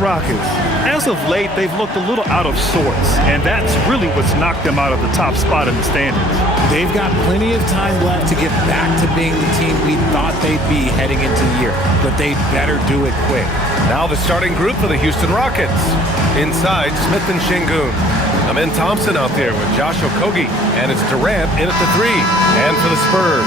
Rockets. As of late, they've looked a little out of sorts, and that's really what's knocked them out of the top spot in the standings. They've got plenty of time left to get back to being the team we thought they'd be heading into the year, but they better do it quick. Now the starting group for the Houston Rockets. Inside, Smith and Şengün. Amin Thompson out there with Josh Okogie, and it's Durant in at the 3. And for the Spurs,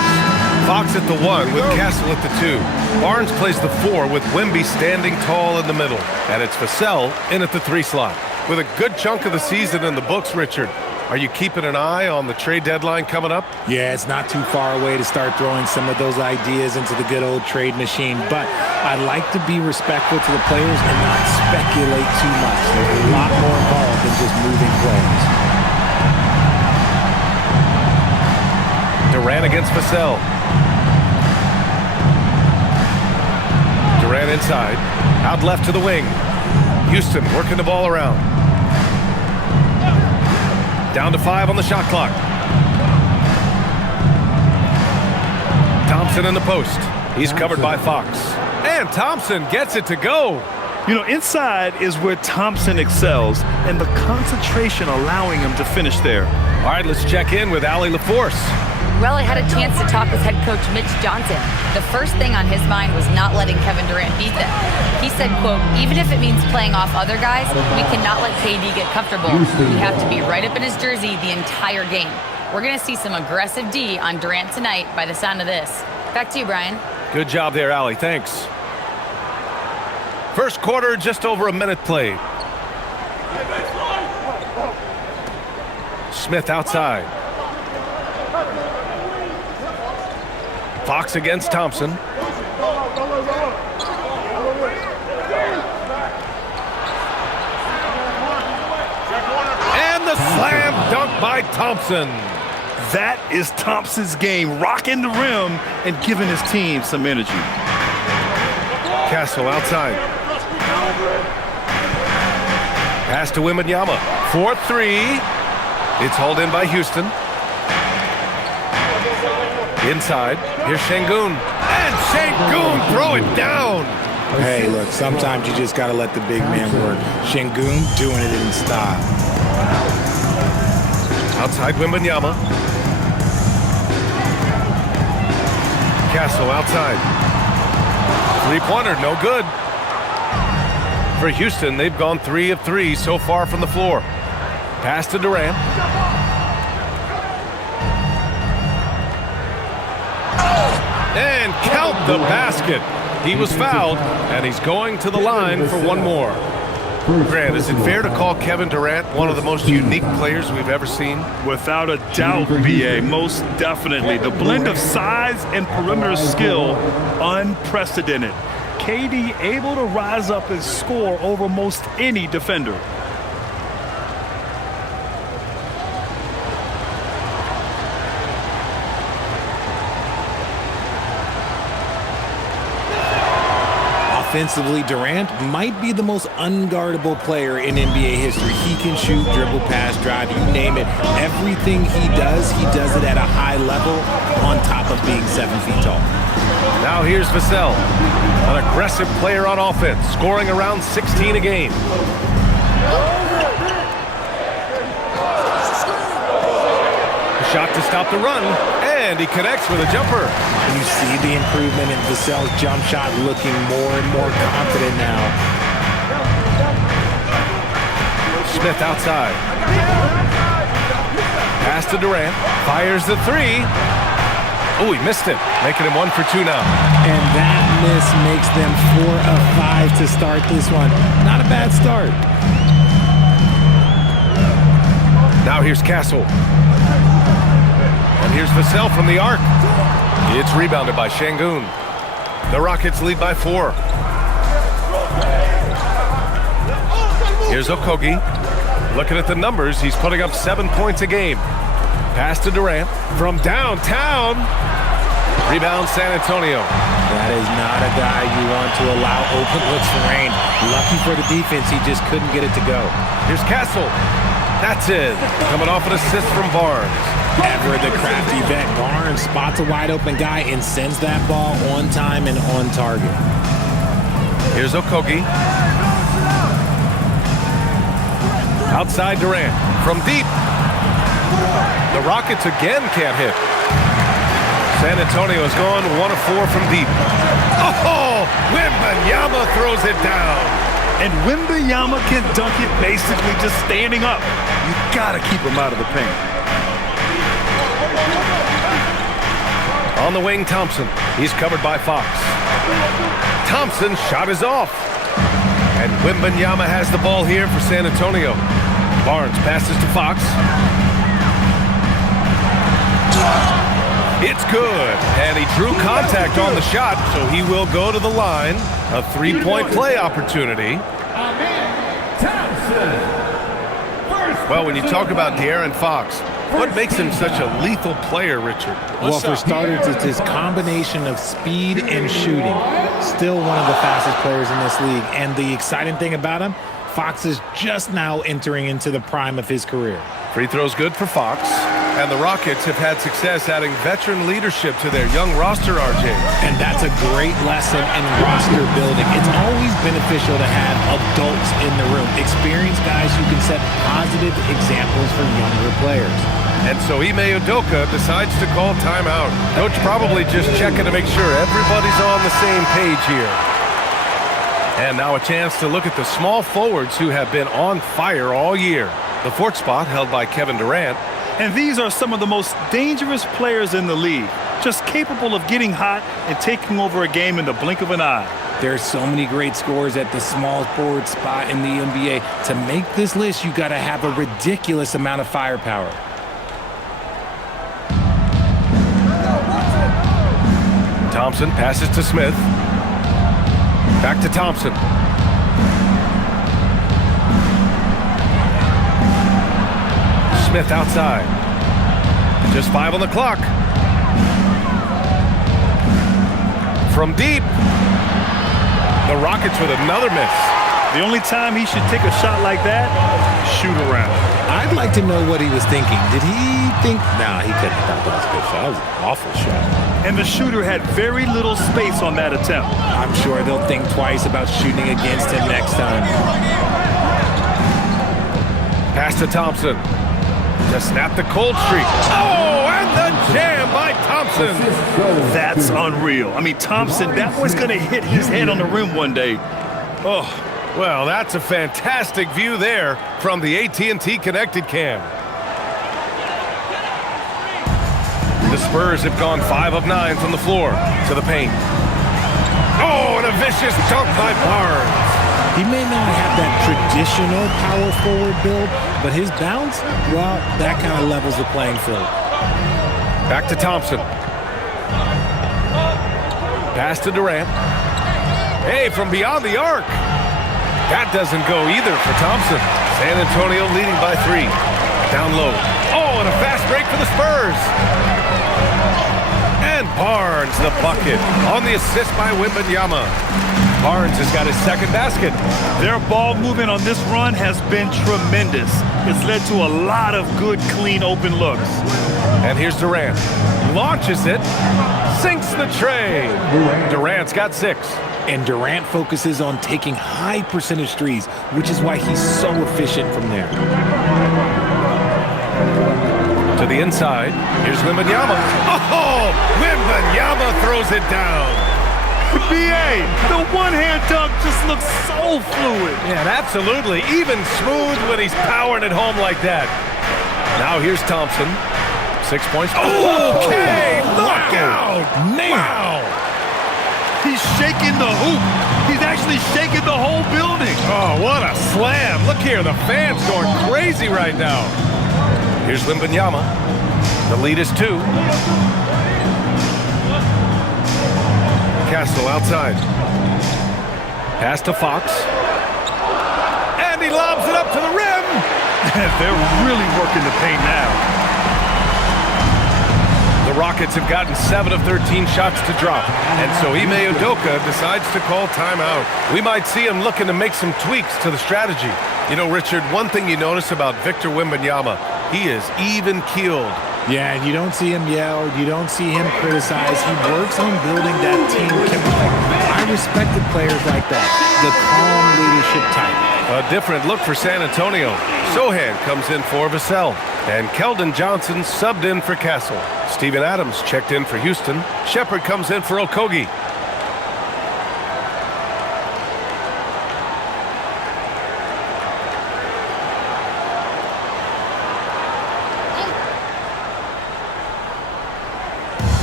Fox at the 1 with Castle at the 2. Barnes plays the 4 with Wemby standing tall in the middle. And it's Vassell in at the 3 slot. With a good chunk of the season in the books, Richard, are you keeping an eye on the trade deadline coming up? Yeah, it's not too far away to start throwing some of those ideas into the good old trade machine, but I like to be respectful to the players and not speculate too much. There's a lot more involved than just moving players. Durant against Vassell. Durant inside, out left to the wing. Houston working the ball around. Down to 5 on the shot clock. Thompson in the post. He's covered by Fox. And Thompson gets it to go. You know, inside is where Thompson excels, and the concentration allowing him to finish there. All right, let's check in with Allie LaForce. Well, I had a chance to talk with head coach Mitch Johnson. The first thing on his mind was not letting Kevin Durant beat them. He said, quote, even if it means playing off other guys, we cannot let KD get comfortable. We have to be right up in his jersey the entire game. We're going to see some aggressive D on Durant tonight by the sound of this. Back to you, Brian. Good job there, Allie. Thanks. First quarter, just over a minute played. Smith outside. Fox against Thompson. And the slam dunk by Thompson. That is Thompson's game, rocking the rim and giving his team some energy. Castle outside. Pass to Wembanyama. 4-3. It's hauled in by Houston. Inside, here's Şengün. And Şengün throw it down. Hey, look, sometimes you just got to let the big man work. Şengün doing it in style. Outside Wembanyama. Castle outside. Three-pointer, no good. For Houston, they've gone 3 of 3 so far from the floor. Pass to Durant. And count the basket. He was fouled, and he's going to the line for one more. Grant, is it fair to call Kevin Durant one of the most unique players we've ever seen? Without a doubt, BA, most definitely. The blend of size and perimeter skill, unprecedented. KD able to rise up and score over most any defender. Offensively, Durant might be the most unguardable player in NBA history. He can shoot, dribble, pass, drive, you name it. Everything he does it at a high level on top of being 7 feet tall. Now here's Vassell, an aggressive player on offense, scoring around 16 a game. A shot to stop the run, and he connects with a jumper. You see the improvement in Vassell's jump shot, looking more and more confident now. Smith outside. Pass to Durant, fires the 3. Oh, he missed it, making him 1 for 2 now. And that miss makes them 4 of 5 to start this one. Not a bad start. Now here's Castle. And here's Vassell from the arc. It's rebounded by Şengün. The Rockets lead by 4. Here's Okogie. Looking at the numbers, he's putting up 7 points a game. Pass to Durant from downtown. Rebound San Antonio. That is not a guy you want to allow open looks for rain. Lucky for the defense, he just couldn't get it to go. Here's Castle. That's it. Coming off an assist from Barnes. Ever the crafty vet, Barnes spots a wide open guy and sends that ball on time and on target. Here's Okogie. Outside Durant. From deep. The Rockets again can't hit. San Antonio is going 1 of 4 from deep. Oh, Wembanyama throws it down. And Wembanyama can dunk it basically just standing up. You got to keep him out of the paint. On the wing, Thompson. He's covered by Fox. Thompson's shot is off. And Wembanyama has the ball here for San Antonio. Barnes passes to Fox. It's good. And he drew contact on the shot, so he will go to the line. A three-point play opportunity. Well, when you talk about De'Aaron Fox, what makes him such a lethal player, Richard? Well, for starters, it's his combination of speed and shooting. Still one of the fastest players in this league. And the exciting thing about him, Fox is just now entering into the prime of his career. Free throws good for Fox. And the Rockets have had success adding veteran leadership to their young roster, RJ. And that's a great lesson in roster building. It's always beneficial to have adults in the room, experienced guys who can set positive examples for younger players. And so Ime Udoka decides to call timeout. Coach probably just checking to make sure everybody's on the same page here. And now a chance to look at the small forwards who have been on fire all year. The fourth spot held by Kevin Durant. And these are some of the most dangerous players in the league, just capable of getting hot and taking over a game in the blink of an eye. There's so many great scorers at the small forward spot in the NBA. To make this list, you got to have a ridiculous amount of firepower. Thompson passes to Smith. Back to Thompson. Smith outside. Just 5 on the clock. From deep. The Rockets with another miss. The only time he should take a shot like that, shoot around. I'd like to know what he was thinking. Did he think? Nah, he couldn't have thought that was a good shot. That was an awful shot. And the shooter had very little space on that attempt. I'm sure they'll think twice about shooting against him next time. Pass to Thompson. To snap the cold streak. Oh, and the jam by Thompson. That's unreal. I mean, Thompson, that was going to hit his head on the rim one day. Oh, well, that's a fantastic view there from the AT&T Connected Cam. The Spurs have gone 5 of 9 from the floor to the paint. Oh, and a vicious dunk by Barnes. He may not have that traditional power forward build, but his bounce, well, that kind of levels the playing field. Back to Thompson. Pass to Durant. Hey, from beyond the arc. That doesn't go either for Thompson. San Antonio leading by 3. Down low. Oh, and a fast break for the Spurs. And Barnes, the bucket, on the assist by Wembanyama. Barnes has got his second basket. Their ball movement on this run has been tremendous. It's led to a lot of good, clean, open looks. And here's Durant. Launches it. Sinks the tray. Durant's got 6. And Durant focuses on taking high percentage threes, which is why he's so efficient from there. To the inside. Here's Wembanyama. Oh! Wembanyama throws it down. BA, the one-hand dunk just looks so fluid. Yeah, absolutely. Even smooth when he's powering it home like that. Now here's Thompson. 6 points. Okay! Look out! Man! Wow! He's shaking the hoop. He's actually shaking the whole building. Oh, what a slam. Look here, the fans going crazy right now. Here's Wembanyama. The lead is 2. Castle outside. Pass to Fox. And he lobs it up to the rim. They're really working the paint now. The Rockets have gotten 7 of 13 shots to drop. And so Ime Udoka decides to call timeout. We might see him looking to make some tweaks to the strategy. You know, Richard, one thing you notice about Victor Wembanyama, he is even-keeled. Yeah, you don't see him yell. You don't see him criticize. He works on building that team chemistry. I respected players like that, the calm leadership type. A different look for San Antonio. Sohan comes in for Vassell. And Keldon Johnson subbed in for Castle. Steven Adams checked in for Houston. Shepard comes in for Okogie.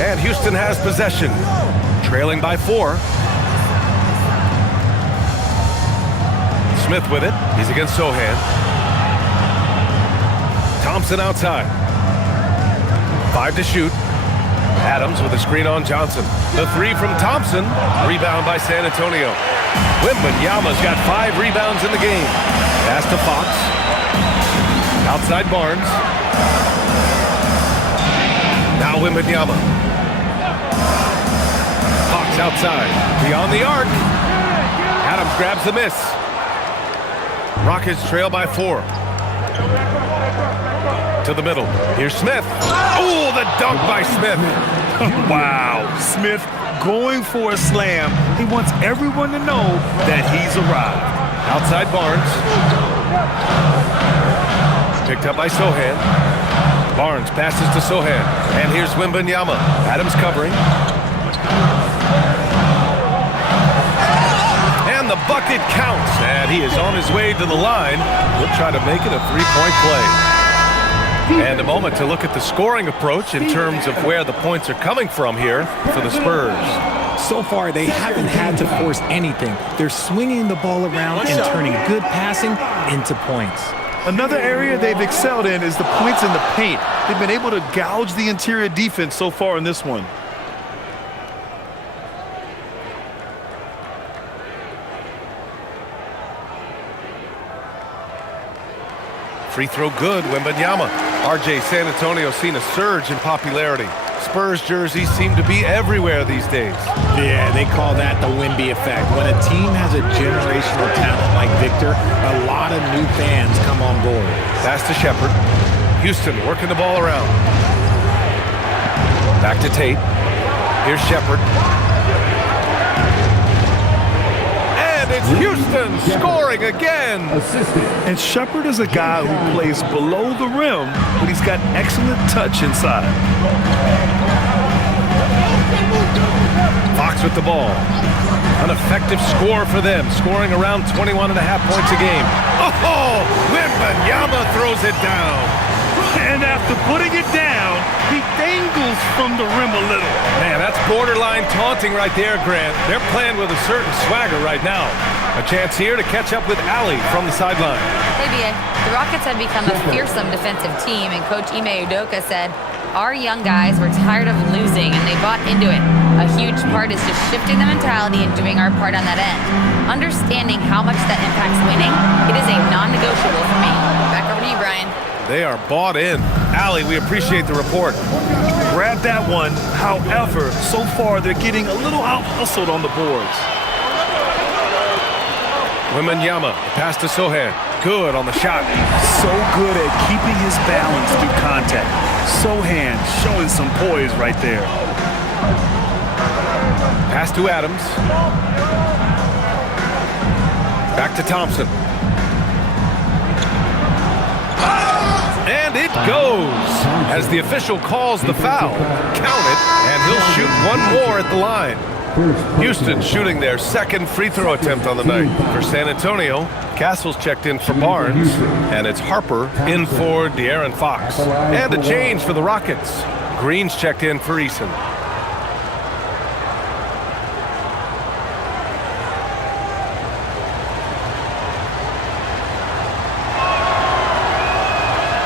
And Houston has possession, trailing by 4. Smith with it. He's against Sohan. Thompson outside. 5 to shoot. Adams with a screen on Johnson. The 3 from Thompson. Rebound by San Antonio. Wembanyama's got 5 rebounds in the game. Pass to Fox. Outside Barnes. Now Wembanyama. Fox outside. Beyond the arc. Adams grabs the miss. Rockets trail by 4. To the middle. Here's Smith. Oh, the dunk by Smith. Wow. Smith going for a slam. He wants everyone to know that he's arrived. Outside Barnes. Picked up by Sohan. Barnes passes to Sohan. And here's Wembanyama. Adams covering. And the bucket counts. And he is on his way to the line. He'll try to make it a 3-point play. And a moment to look at the scoring approach in terms of where the points are coming from here for the Spurs. So far, they haven't had to force anything. They're swinging the ball around and turning good passing into points. Another area they've excelled in is the points in the paint. They've been able to gouge the interior defense so far in this one. Free throw good, Wembanyama. RJ, San Antonio seen a surge in popularity. Spurs jerseys seem to be everywhere these days. Yeah, they call that the Wemby effect. When a team has a generational talent like Victor, a lot of new fans come on board. Pass to Shepard. Houston working the ball around. Back to Tate. Here's Shepard. And it's Houston scoring again. And Shepard is a guy who plays below the rim, but he's got excellent touch inside. Fox with the ball. An effective score for them, scoring around 21.5 points a game. Oh, Wembanyama throws it down. And after putting it down, he dangles from the rim a little. Man, that's borderline taunting right there, Grant. They're playing with a certain swagger right now. A chance here to catch up with Allie from the sideline. Hey, BA, the Rockets have become a fearsome defensive team, and Coach Ime Udoka said, our young guys were tired of losing, and they bought into it. A huge part is just shifting the mentality and doing our part on that end. Understanding how much that impacts winning, it is a non-negotiable for me. Back over to you, Brian. They are bought in. Allie, we appreciate the report. Grab that one. However, so far they're getting a little out-hustled on the boards. Wembanyama, pass to Sohan. Good on the shot. So good at keeping his balance through contact. Sohan showing some poise right there. Pass to Adams. Back to Thompson. And it goes as the official calls the foul. Count it, and he'll shoot one more at the line. Houston shooting their second free throw attempt on the night. For San Antonio, Castle's checked in for Barnes, and it's Harper in for De'Aaron Fox. And a change for the Rockets. Green's checked in for Eason.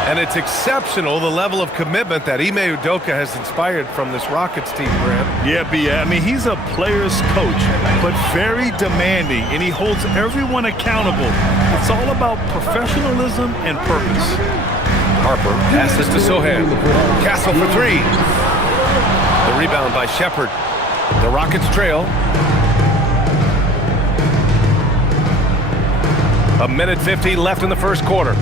And it's exceptional, the level of commitment that Ime Udoka has inspired from this Rockets team, Grant. Yeah, I mean, he's a player's coach, but very demanding, and he holds everyone accountable. It's all about professionalism and purpose. Harper passes to Sohan. Castle for 3. The rebound by Shepard. The Rockets trail. A minute 50 left in the first quarter.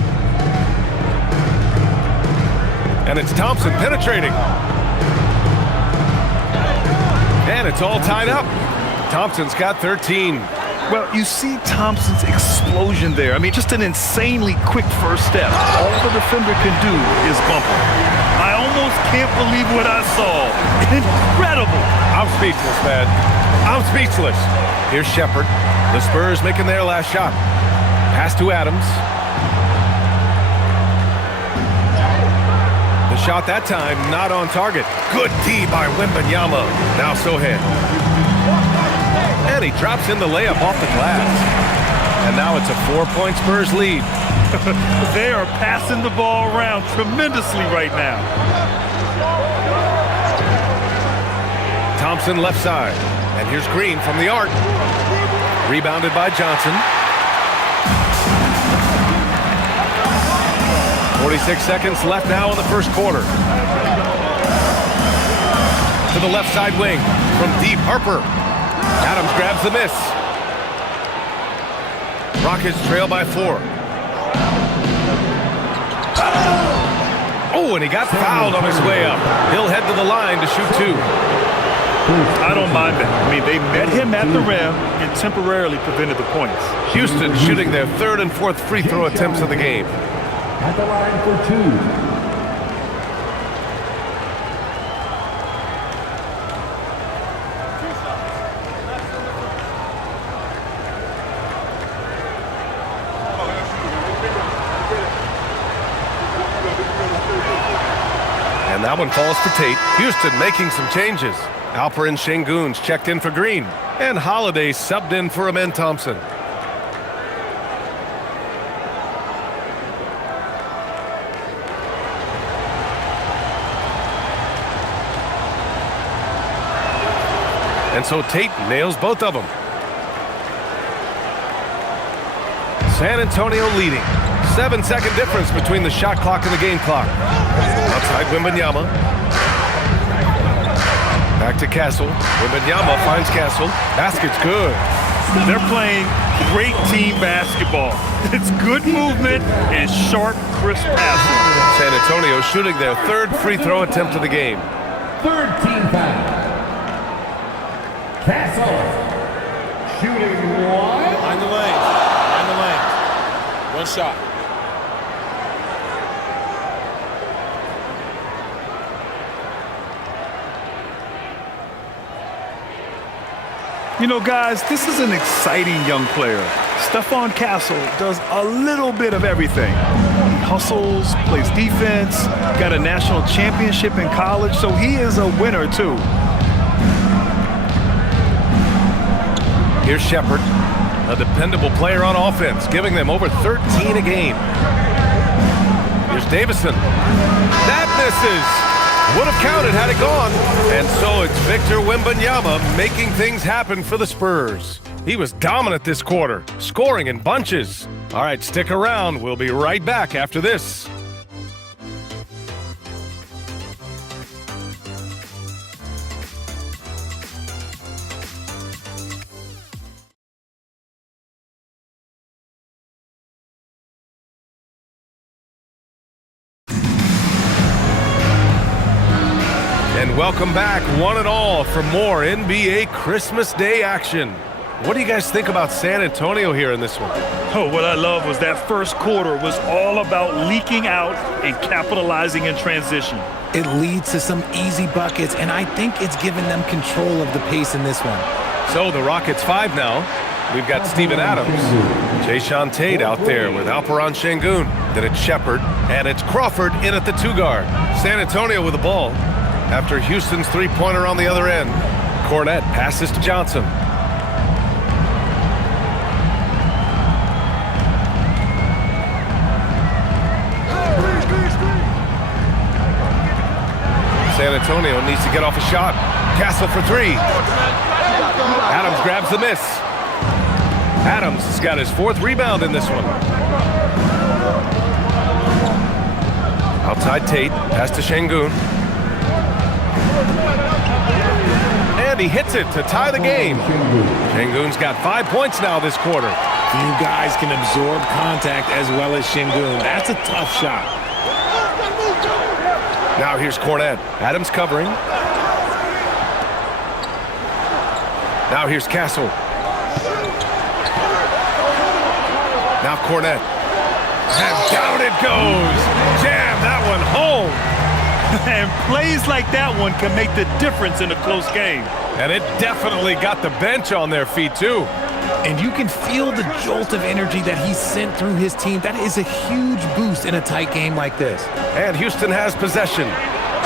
And it's Thompson penetrating. And it's all tied up. Thompson's got 13. Well, you see Thompson's explosion there. I mean, just an insanely quick first step. All the defender can do is bump him. I almost can't believe what I saw. Incredible. I'm speechless, man. I'm speechless. Here's Shepherd. The Spurs making their last shot. Pass to Adams. The shot that time not on target. Good D by Wembanyama. Now Sohan. And he drops in the layup off the glass. And now it's a 4-point Spurs lead. They are passing the ball around tremendously right now. Thompson left side. And here's Green from the arc. Rebounded by Johnson. 46 seconds left now in the first quarter. To the left side wing from deep Harper. Adams grabs the miss. Rockets trail by 4. Oh, and he got fouled on his way up. He'll head to the line to shoot 2. I don't mind that. I mean, they met him at the rim and temporarily prevented the points. Houston shooting their 3rd and 4th free throw attempts of the game. At the line for 2. And that one falls to Tate. Houston making some changes. Alperen Şengün's checked in for Green. And Holiday subbed in for Amen Thompson. And so Tate nails both of them. San Antonio leading. 7-second difference between the shot clock and the game clock. Outside Wembanyama. Back to Castle. Wembanyama finds Castle. Basket's good. They're playing great team basketball. It's good movement and sharp, crisp passing. San Antonio shooting their 3rd free throw attempt of the game. 3rd team foul. Castle. Shooting 1. Find the lane. Find the lane. One shot. You know, guys, this is an exciting young player. Stephon Castle does a little bit of everything. He hustles, plays defense, got a national championship in college, so he is a winner, too. Here's Shepherd, a dependable player on offense, giving them over 13 a game. Here's Davison. That misses. Would have counted had it gone. And so it's Victor Wembanyama making things happen for the Spurs. He was dominant this quarter, scoring in bunches. All right, stick around. We'll be right back after this. And welcome back, one and all, for more NBA Christmas Day action. What do you guys think about San Antonio here in this one? Oh, what I love was that first quarter was all about leaking out and capitalizing in transition. It leads to some easy buckets, and I think it's given them control of the pace in this one. So the Rockets 5 now. We've got Steven Adams. Jayshawn Tate out there with Alperen Şengün. Then it's Shepherd, and it's Crawford in at the 2 guard. San Antonio with the ball after Houston's 3-pointer on the other end. Cornette passes to Johnson. San Antonio needs to get off a shot. Castle for 3. Adams grabs the miss. Adams has got his 4th rebound in this one. Outside Tate, pass to Şengün. And he hits it to tie the game. Şengün's got 5 points now this quarter. You guys can absorb contact as well as Şengün. That's a tough shot. Now here's Cornette. Adams covering. Now here's Castle. Now Cornet. And down it goes. Jam that one home. And plays like that one can make the difference in a close game. And it definitely got the bench on their feet, too. And you can feel the jolt of energy that he sent through his team. That is a huge boost in a tight game like this. And Houston has possession.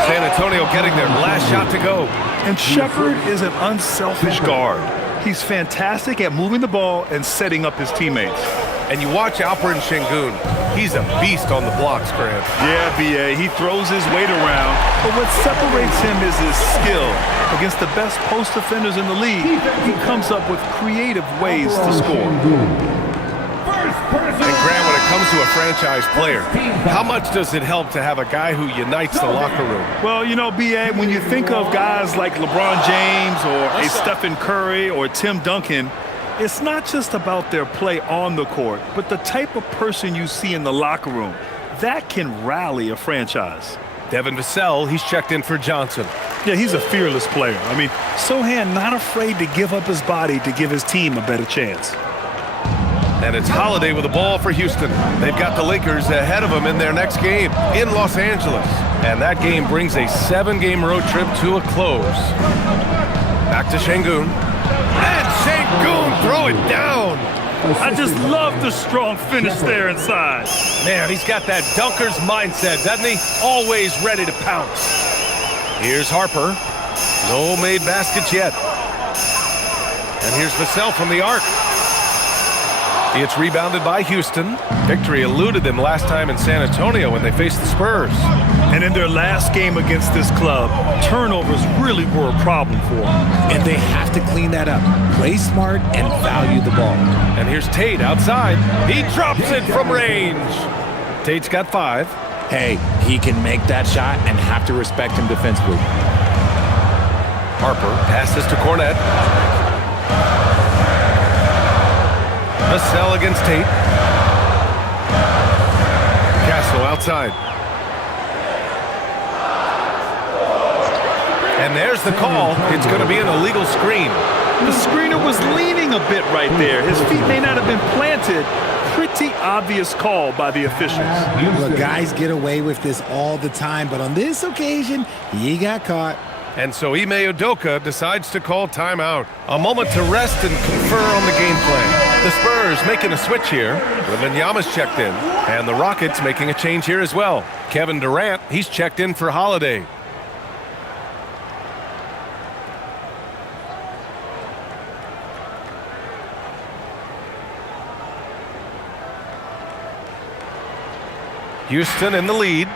San Antonio getting their last shot to go. And Shepherd is an unselfish guard. He's fantastic at moving the ball and setting up his teammates. And you watch Alperen Sengun. He's a beast on the blocks, Grant. Yeah, B.A., he throws his weight around, but what separates him is his skill. Against the best post defenders in the league, he comes up with creative ways to score. And Grant, when it comes to a franchise player, how much does it help to have a guy who unites the locker room? Well, you know, B.A., when you think of guys like LeBron James or a Stephen Curry or Tim Duncan, it's not just about their play on the court, but the type of person you see in the locker room. That can rally a franchise. Devin Vassell, he's checked in for Johnson. Yeah, he's a fearless player. I mean, Sohan not afraid to give up his body to give his team a better chance. And it's Holiday with the ball for Houston. They've got the Lakers ahead of them in their next game in Los Angeles. And that game brings a 7-game road trip to a close. Back to Sengun. And Sengun, throw it down. I just love the strong finish there inside. Man, he's got that dunker's mindset, doesn't he? Always ready to pounce. Here's Harper. No made baskets yet. And here's Vassell from the arc. It's rebounded by Houston. Victory eluded them last time in San Antonio when they faced the Spurs. And in their last game against this club, turnovers really were a problem for them. And they have to clean that up. Play smart and value the ball. And here's Tate outside. He drops it from range. Tate's got 5. Hey, he can make that shot and have to respect him defensively. Harper passes to Cornet. Vassell against Tate. Castle outside. And there's the call. It's going to be an illegal screen. The screener was leaning a bit right there. His feet may not have been planted. Pretty obvious call by the officials. Look, guys get away with this all the time, but on this occasion, he got caught. And so Ime Udoka decides to call timeout. A moment to rest and confer on the game plan. The Spurs making a switch here. Wembanyama's checked in. And the Rockets making a change here as well. Kevin Durant, he's checked in for Holiday. Houston in the lead.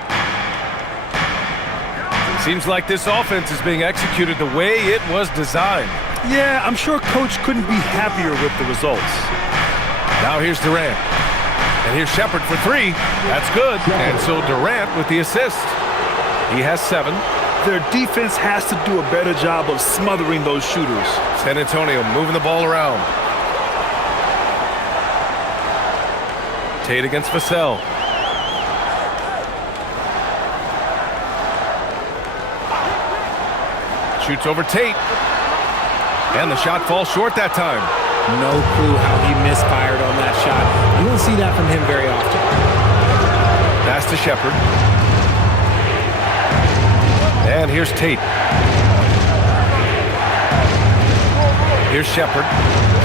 Seems like this offense is being executed the way it was designed. Yeah, I'm sure Coach couldn't be happier with the results. Now here's Durant. And here's Shepherd for 3. That's good. And so Durant with the assist. He has 7. Their defense has to do a better job of smothering those shooters. San Antonio moving the ball around. Tate against Vassell. Shoots over Tate. And the shot falls short that time. No clue how he misfired on that shot. You don't see that from him very often. Pass to Shepherd. And here's Tate. Here's Shepherd.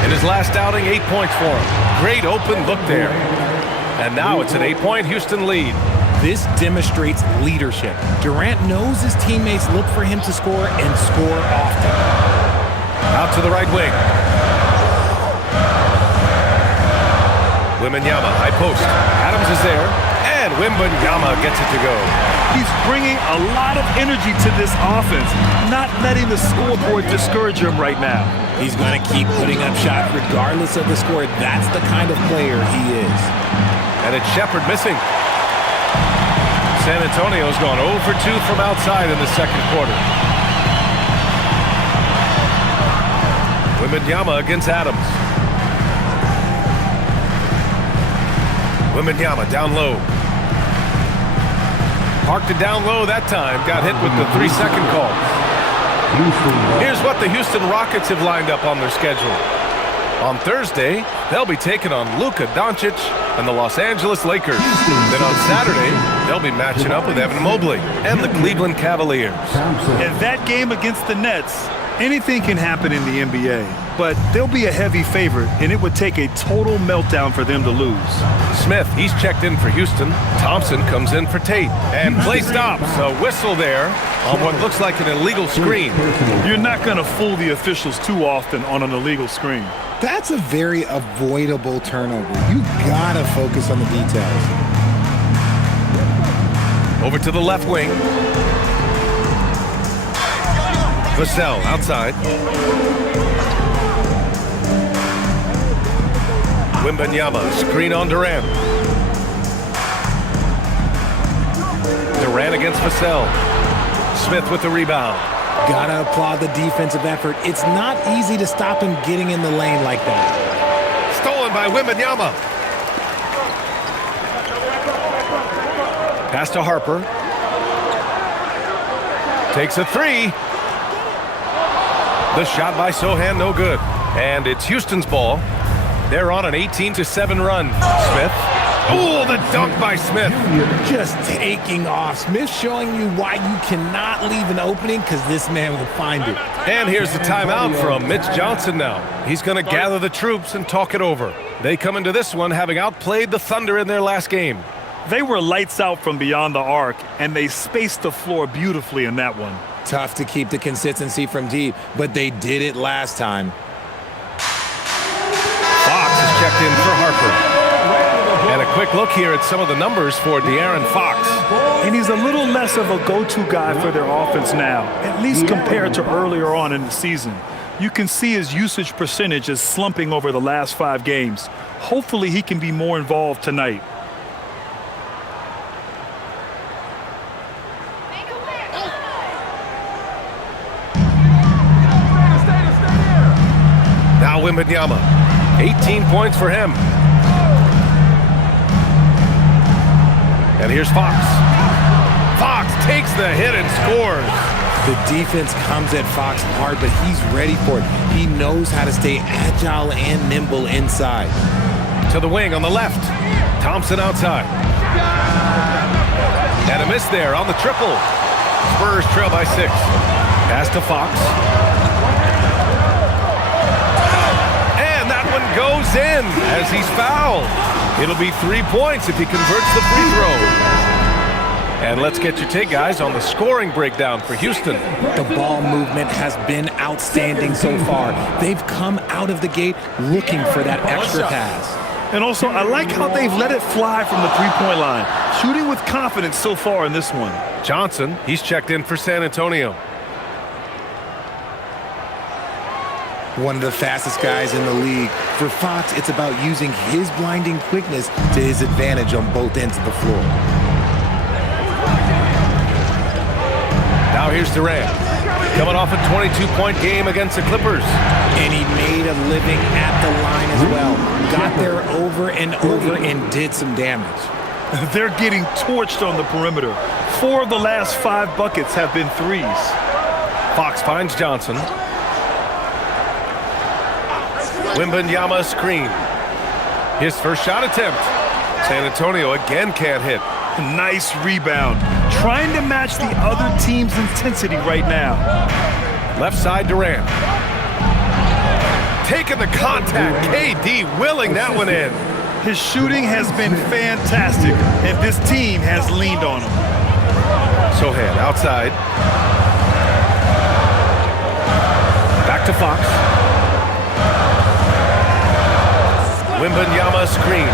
In his last outing, 8 points for him. Great open look there. And now it's an 8-point Houston lead. This demonstrates leadership. Durant knows his teammates look for him to score and score often. Out to the right wing. Wembanyama, high post. Adams is there. And Wembanyama gets it to go. He's bringing a lot of energy to this offense, not letting the scoreboard discourage him right now. He's going to keep putting up shots regardless of the score. That's the kind of player he is. And it's Shepherd missing. San Antonio's gone 0 for 2 from outside in the second quarter. Wembanyama against Adams. Wembanyama down low. Parked it down low that time. Got hit with the 3-second call. Here's what the Houston Rockets have lined up on their schedule. On Thursday, they'll be taking on Luka Doncic and the Los Angeles Lakers. Then on Saturday, they'll be matching up with Evan Mobley and the Cleveland Cavaliers. In that game against the Nets, anything can happen in the NBA, but they'll be a heavy favorite, and it would take a total meltdown for them to lose. Smith, he's checked in for Houston. Thompson comes in for Tate. And play stops. A whistle there on what looks like an illegal screen. You're not going to fool the officials too often on an illegal screen. That's a very avoidable turnover. You gotta focus on the details. Over to the left wing. Vassell outside. Wembanyama, screen on Durant. Durant against Vassell. Smith with the rebound. Gotta applaud the defensive effort. It's not easy to stop him getting in the lane like that. Stolen by Wembanyama. Pass to Harper. Takes a three. The shot by Sohan, no good. And it's Houston's ball. They're on an 18-7 run. Smith. Oh, the dunk by Smith. Just taking off. Smith showing you why you cannot leave an opening, because this man will find it. And here's the timeout from Mitch Johnson now. He's going to gather the troops and talk it over. They come into this one having outplayed the Thunder in their last game. They were lights out from beyond the arc, and they spaced the floor beautifully in that one. Tough to keep the consistency from deep, but they did it last time. Fox is checked in for Harper. And a quick look here at some of the numbers for De'Aaron Fox. And he's a little less of a go-to guy for their offense now, at least compared to earlier on in the season. You can see his usage percentage is slumping over the last 5 games. Hopefully he can be more involved tonight. Now Wembanyama, 18 points for him. And here's Fox. Fox takes the hit and scores. The defense comes at Fox hard, but he's ready for it. He knows how to stay agile and nimble inside. To the wing on the left. Thompson outside. And a miss there on the triple. Spurs trail by 6. Pass to Fox. And that one goes in as he's fouled. It'll be 3 points if he converts the free throw. And let's get your take, guys, on the scoring breakdown for Houston. The ball movement has been outstanding so far. They've come out of the gate looking for that extra pass. And also, I like how they've let it fly from the three-point line, shooting with confidence so far in this one. Johnson, he's checked in for San Antonio. One of the fastest guys in the league. For Fox, it's about using his blinding quickness to his advantage on both ends of the floor. Now here's Durant, coming off a 22-point game against the Clippers. And he made a living at the line as well. Got there over and over and did some damage. They're getting torched on the perimeter. 4 of the last 5 buckets have been threes. Fox finds Johnson. Wembanyama screen. His first shot attempt. San Antonio again can't hit. Nice rebound. Trying to match the other team's intensity right now. Left side Durant. Taking the contact. KD willing that one in. His shooting has been fantastic, and this team has leaned on him. Sohan outside. Back to Fox. Wembanyama screen.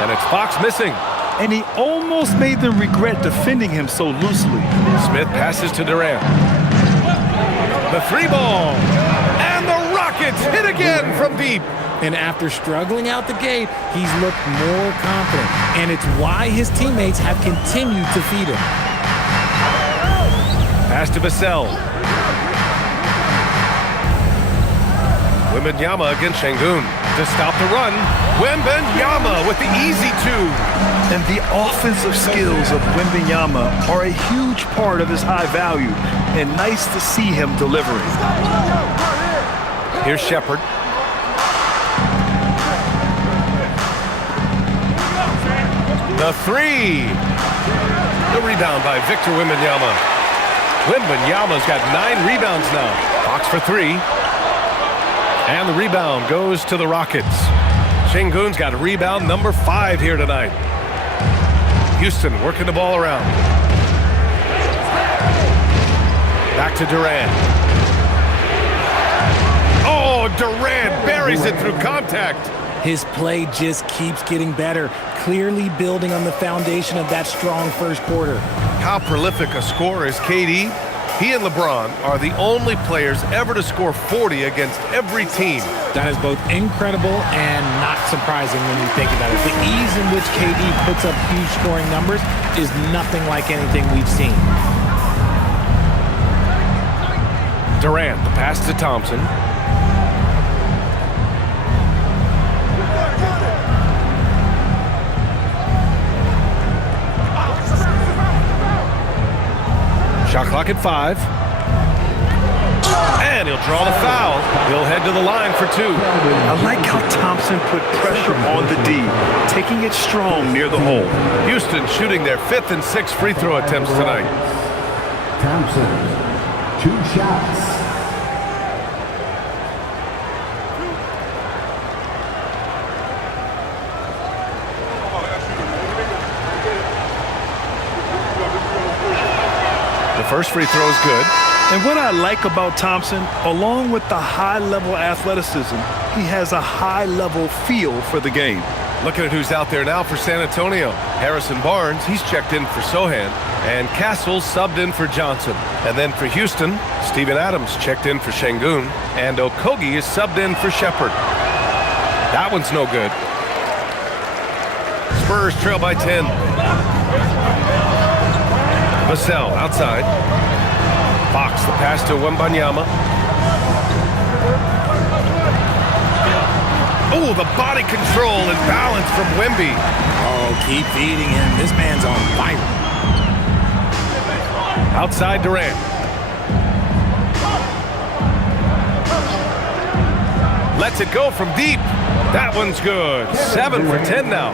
And it's Fox missing. And he almost made them regret defending him so loosely. Smith passes to Durant. The 3-ball. And the Rockets hit again from deep. And after struggling out the gate, he's looked more confident. And it's why his teammates have continued to feed him. Pass to Vassell. Wembanyama against Şengün to stop the run. Wembanyama with the easy 2. And the offensive skills of Wembanyama are a huge part of his high value, and nice to see him delivering. Here's Shepherd. The three. The rebound by Victor Wembanyama. Wembanyama's got 9 rebounds now. Fox for 3. And the rebound goes to the Rockets. Şengün's got a rebound number 5 here tonight. Houston working the ball around. Back to Durant. Oh, Durant buries it through contact. His play just keeps getting better, clearly building on the foundation of that strong first quarter. How prolific a scorer is KD? He and LeBron are the only players ever to score 40 against every team. That is both incredible and not surprising when you think about it. The ease in which KD puts up huge scoring numbers is nothing like anything we've seen. Durant, the pass to Thompson. Shot clock at 5. And he'll draw the foul. He'll head to the line for 2. I like how Thompson put pressure on the D, taking it strong near the hole. Houston shooting their 5th and 6th free throw attempts tonight. Thompson, 2 shots. First free throw is good. And what I like about Thompson, along with the high-level athleticism, he has a high-level feel for the game. Looking at who's out there now for San Antonio. Harrison Barnes, he's checked in for Sohan. And Castle subbed in for Johnson. And then for Houston, Steven Adams checked in for Şengün. And Okogie is subbed in for Shepherd. That one's no good. Spurs trail by 10. Vassell outside. Fox, the pass to Wembanyama. Oh, the body control and balance from Wemby. Oh, keep feeding him. This man's on fire. Outside Durant. Lets it go from deep. That one's good. 7 for 10 now.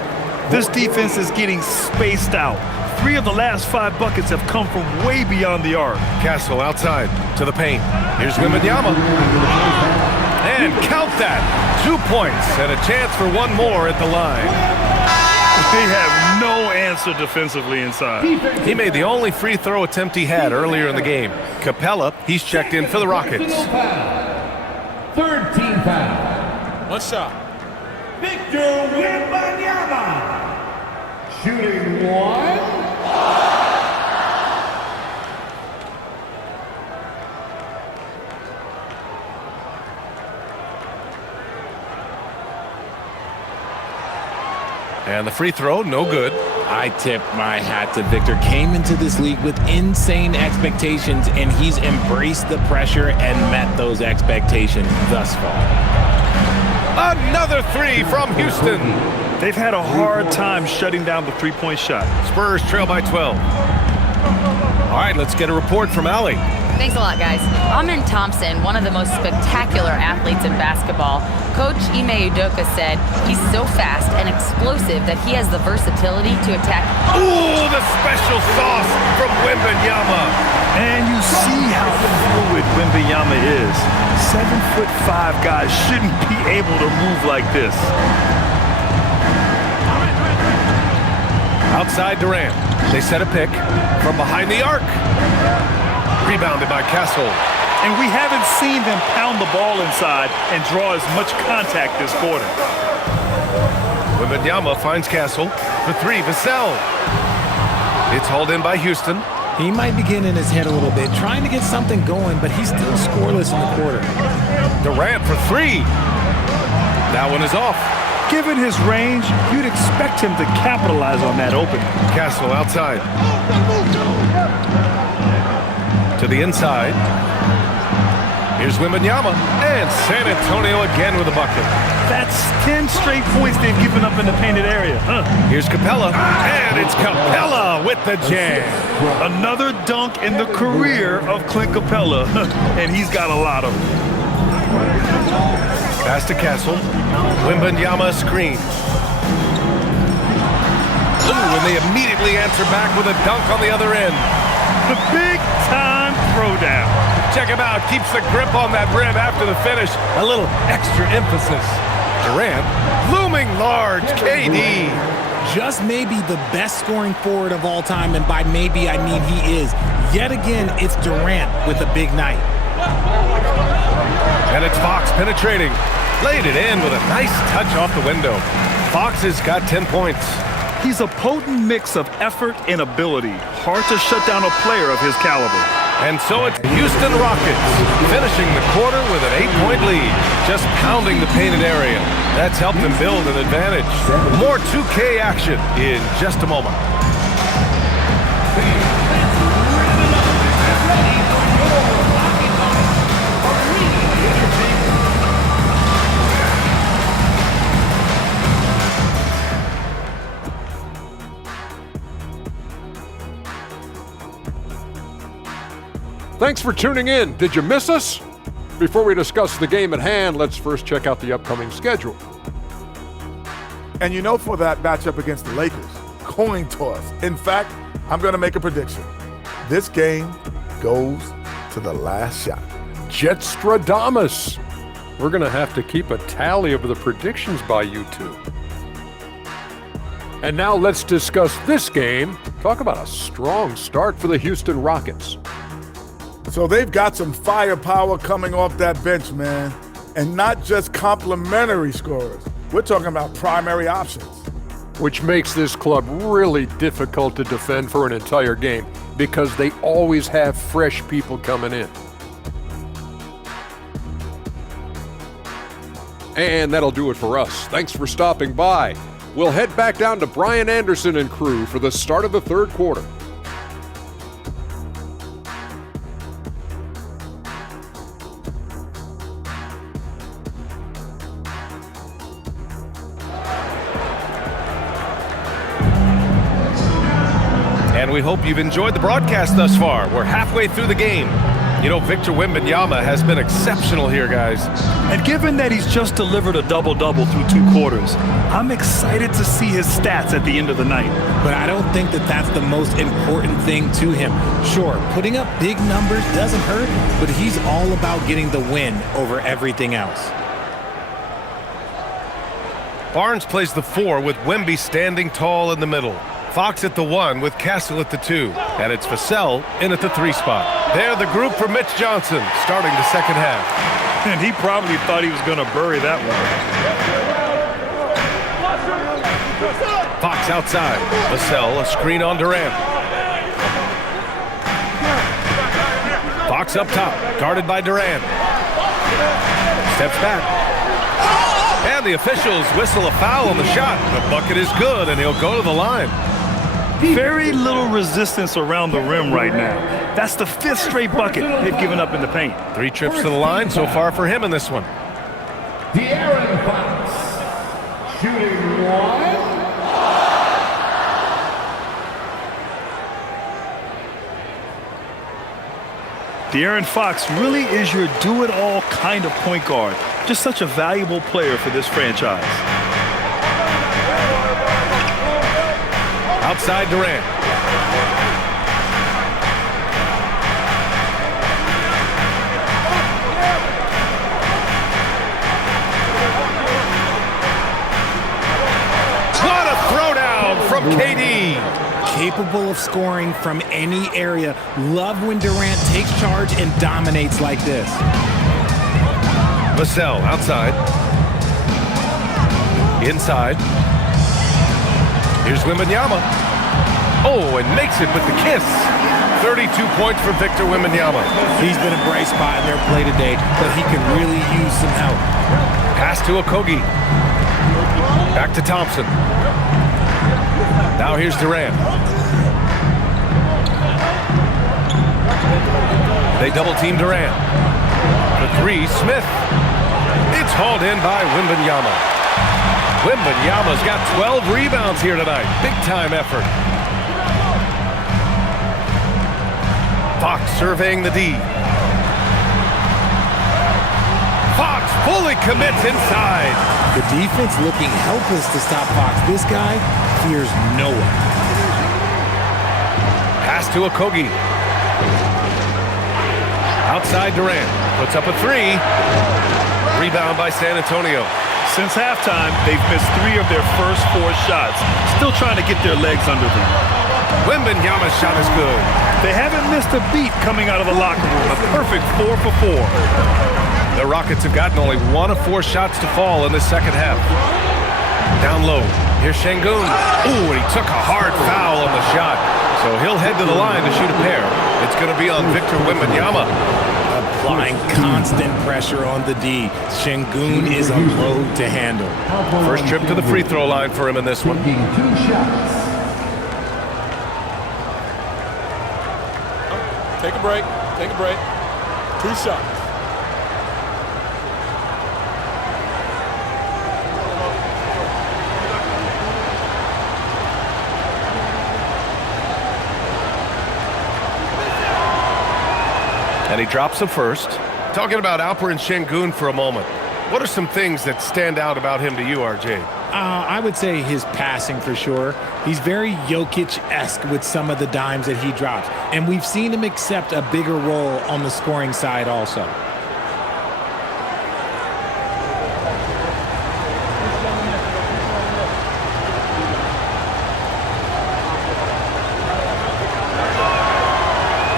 This defense is getting spaced out. 3 of the last 5 buckets have come from way beyond the arc. Castle outside to the paint. Here's Wembanyama. And count that. 2 points and a chance for one more at the line. They have no answer defensively inside. He made the only free throw attempt he had earlier in the game. Capella, he's checked in for the Rockets. Third team foul. One shot. Victor Wembanyama. Shooting 1. And the free throw, no good. I tip my hat to Victor. Came into this league with insane expectations, and he's embraced the pressure and met those expectations thus far. Another 3 from Houston. They've had a hard time shutting down the three-point shot. Spurs trail by 12. All right, let's get a report from Allie. Thanks a lot, guys. Amen Thompson, one of the most spectacular athletes in basketball. Coach Ime Udoka said he's so fast and explosive that he has the versatility to attack. Ooh, the special sauce from Wembanyama. And you see how fluid Wembanyama is. 7'5" guys shouldn't be able to move like this. Outside Durant. They set a pick from behind the arc. Rebounded by Castle. And we haven't seen them pound the ball inside and draw as much contact this quarter. Wembanyama finds Castle for 3. Vassell. It's hauled in by Houston. He might be getting in his head a little bit, trying to get something going, but he's still scoreless in the quarter. Durant for 3. That one is off. Given his range, you'd expect him to capitalize on that opening. Castle outside. To the inside. Here's Wembanyama. And San Antonio again with a bucket. That's 10 straight points they've given up in the painted area. Here's Capella. And it's Capella with the jam. Another dunk in the career of Clint Capella. And he's got a lot of them. Pass to Castle. Wembanyama screen. Ooh, and they immediately answer back with a dunk on the other end. The big-time throwdown. Check him out. Keeps the grip on that rim after the finish. A little extra emphasis. Durant, looming large, KD. Just maybe the best scoring forward of all time, and by maybe I mean he is. Yet again, it's Durant with a big night. And it's Fox penetrating. Laid it in with a nice touch off the window. Fox has got 10 points. He's a potent mix of effort and ability. Hard to shut down a player of his caliber. And so it's Houston Rockets finishing the quarter with an 8-point lead. Just pounding the painted area. That's helped them build an advantage. More 2K action in just a moment. Thanks for tuning in. Did you miss us? Before we discuss the game at hand, let's first check out the upcoming schedule. And you know, for that matchup against the Lakers, coin toss. In fact, I'm going to make a prediction. This game goes to the last shot. Jetstradamus. We're going to have to keep a tally of the predictions by you two. And now let's discuss this game. Talk about a strong start for the Houston Rockets. So they've got some firepower coming off that bench, man. And not just complimentary scorers. We're talking about primary options. Which makes this club really difficult to defend for an entire game because they always have fresh people coming in. And that'll do it for us. Thanks for stopping by. We'll head back down to Brian Anderson and crew for the start of the third quarter. And we hope you've enjoyed the broadcast thus far. We're halfway through the game. You know, Victor Wembanyama has been exceptional here, guys. And given that he's just delivered a double-double through 2 quarters, I'm excited to see his stats at the end of the night. But I don't think that that's the most important thing to him. Sure, putting up big numbers doesn't hurt, but he's all about getting the win over everything else. Barnes plays the 4 with Wemby standing tall in the middle. Fox at the 1 with Castle at the 2. And it's Vassell in at the 3 spot. They're the group for Mitch Johnson starting the second half. And he probably thought he was going to bury that one. Fox outside. Vassell, a screen on Durant. Fox up top, guarded by Durant. Steps back. And the officials whistle a foul on the shot. The bucket is good, and he'll go to the line. Very little resistance around the rim right now. That's the 5th straight bucket they've given up in the paint. 3 trips to the line so far for him in this one. De'Aaron Fox, shooting 1. De'Aaron Fox really is your do-it-all kind of point guard. Just such a valuable player for this franchise. Outside Durant. What a throwdown from KD. Capable of scoring from any area. Love when Durant takes charge and dominates like this. Vassell outside. Inside. Here's Wembanyama. Oh, and makes it with the kiss. 32 points for Victor Wembanyama. He's been a bright spot in their play today, but he can really use some help. Pass to Okogie. Back to Thompson. Now here's Durant. They double-team Durant. The 3, Smith. It's hauled in by Wembanyama. Wembanyama's got 12 rebounds here tonight. Big-time effort. Fox surveying the D. Fox Fully commits inside. The defense looking helpless to stop Fox. This guy fears no one. Pass to Okogie. Outside Durant. Puts up a three. Rebound by San Antonio. Since halftime, they've missed 3 of their first 4 shots. Still trying to get their legs under them. Wembanyama's shot is good. They haven't missed a beat coming out of the locker room. A perfect 4 for 4. The Rockets have gotten only 1 of 4 shots to fall in the second half. Down low. Here's Şengün. Ooh, and he took a hard foul on the shot. So he'll head to the line to shoot a pair. It's going to be on Victor Wembanyama. Applying constant pressure on the D. Şengün is a load to handle. First trip to the free throw line for him in this one. 2 shots. Take a break. Take a break. 2 shots. And he drops the first. Talking about Alperen Şengün for a moment. What are some things that stand out about him to you, RJ? I would say his passing for sure. He's very Jokic-esque with some of the dimes that he drops. And we've seen him accept a bigger role on the scoring side also.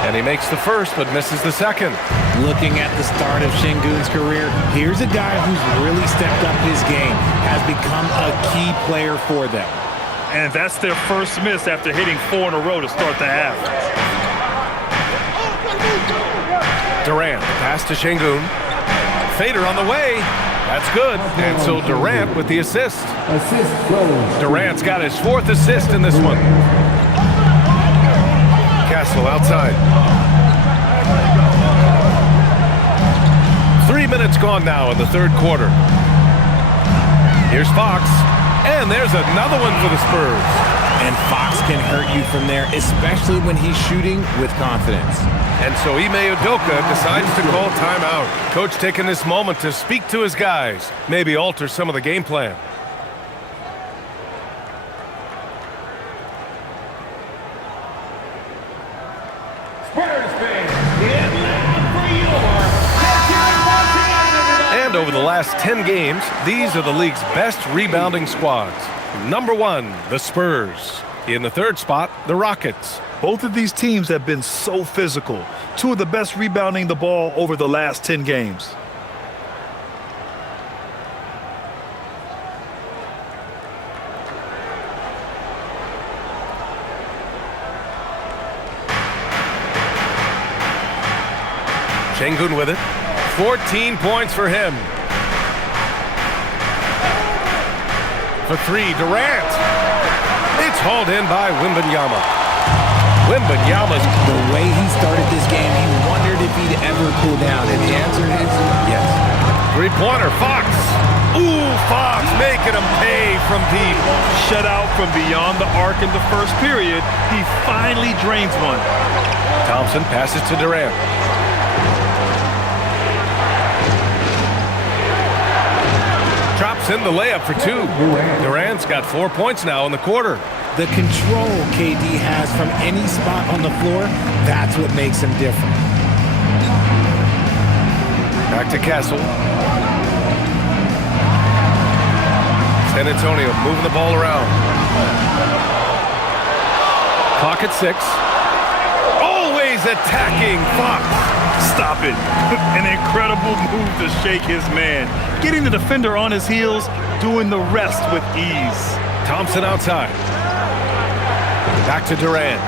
And he makes the first, but misses the second. Looking at the start of Şengün's career, here's a guy who's really stepped up his game, has become a key player for them. And that's their first miss after hitting 4 in a row to start the half. Durant, pass to Şengün. Fader on the way. That's good. And so Durant with the assist. Assist goes. Durant's got his 4th assist in this one. Castle outside. 3 minutes gone now in the third quarter. Here's Fox. And there's another one for the Spurs. And Fox can hurt you from there, especially when he's shooting with confidence. And so Ime Udoka decides to call timeout. Coach taking this moment to speak to his guys, maybe alter some of the game plan. Spurs fans, get loud for yours. And over the last 10 games, these are the league's best rebounding squads. Number 1, the Spurs. In the third spot, the Rockets. Both of these teams have been so physical. 2 of the best rebounding the ball over the last 10 games. Şengün with it. 14 points for him. For 3, Durant. It's hauled in by Wembanyama. Wembanyama's... The way he started this game, he wondered if he'd ever cool down, and the answer is yes. Three-pointer, Fox. Ooh, Fox making him pay from deep. Shut out from beyond the arc in the first period. He finally drains one. Thompson passes to Durant. Drops in the layup for 2. Durant's got 4 points now in the quarter. The control KD has from any spot on the floor, that's what makes him different. Back to Castle. San Antonio moving the ball around. Clock at 6. Always attacking Fox. Stop it. An incredible move to shake his man. Getting the defender on his heels, doing the rest with ease. Thompson outside. Back to Durant.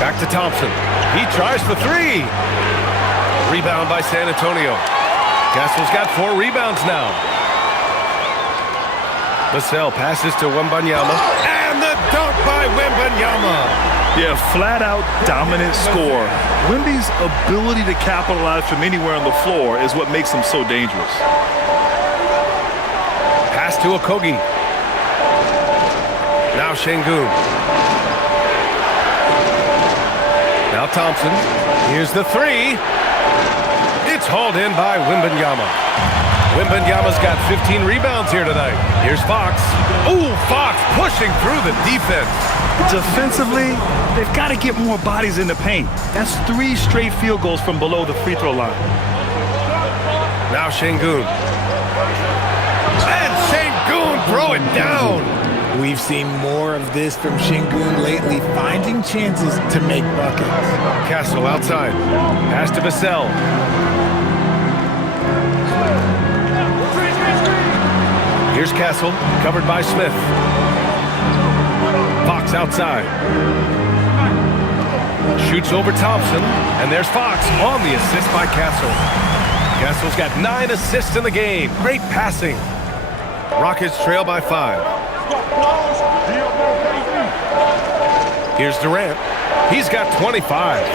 Back to Thompson. He tries for 3. Rebound by San Antonio. Castle's got 4 rebounds now. Vassell passes to Wembanyama. And the dunk by Wembanyama. Yeah, flat-out dominant score. Wemby's ability to capitalize from anywhere on the floor is what makes him so dangerous. Pass to Okogie. Now Şengün. Now Thompson. Here's the three. It's hauled in by Wembanyama. Wembanyama's got 15 rebounds here tonight. Here's Fox. Ooh, Fox pushing through the defense. Defensively, they've got to get more bodies in the paint. That's 3 straight field goals from below the free throw line. Now Şengün. And Şengün throw it down. We've seen more of this from Şengün lately, finding chances to make buckets. Castle outside. Pass to Vassell. Here's Castle, covered by Smith. Fox outside. Shoots over Thompson, and there's Fox on the assist by Castle. Castle's got 9 assists in the game. Great passing. Rockets trail by 5. Here's Durant. He's got 25.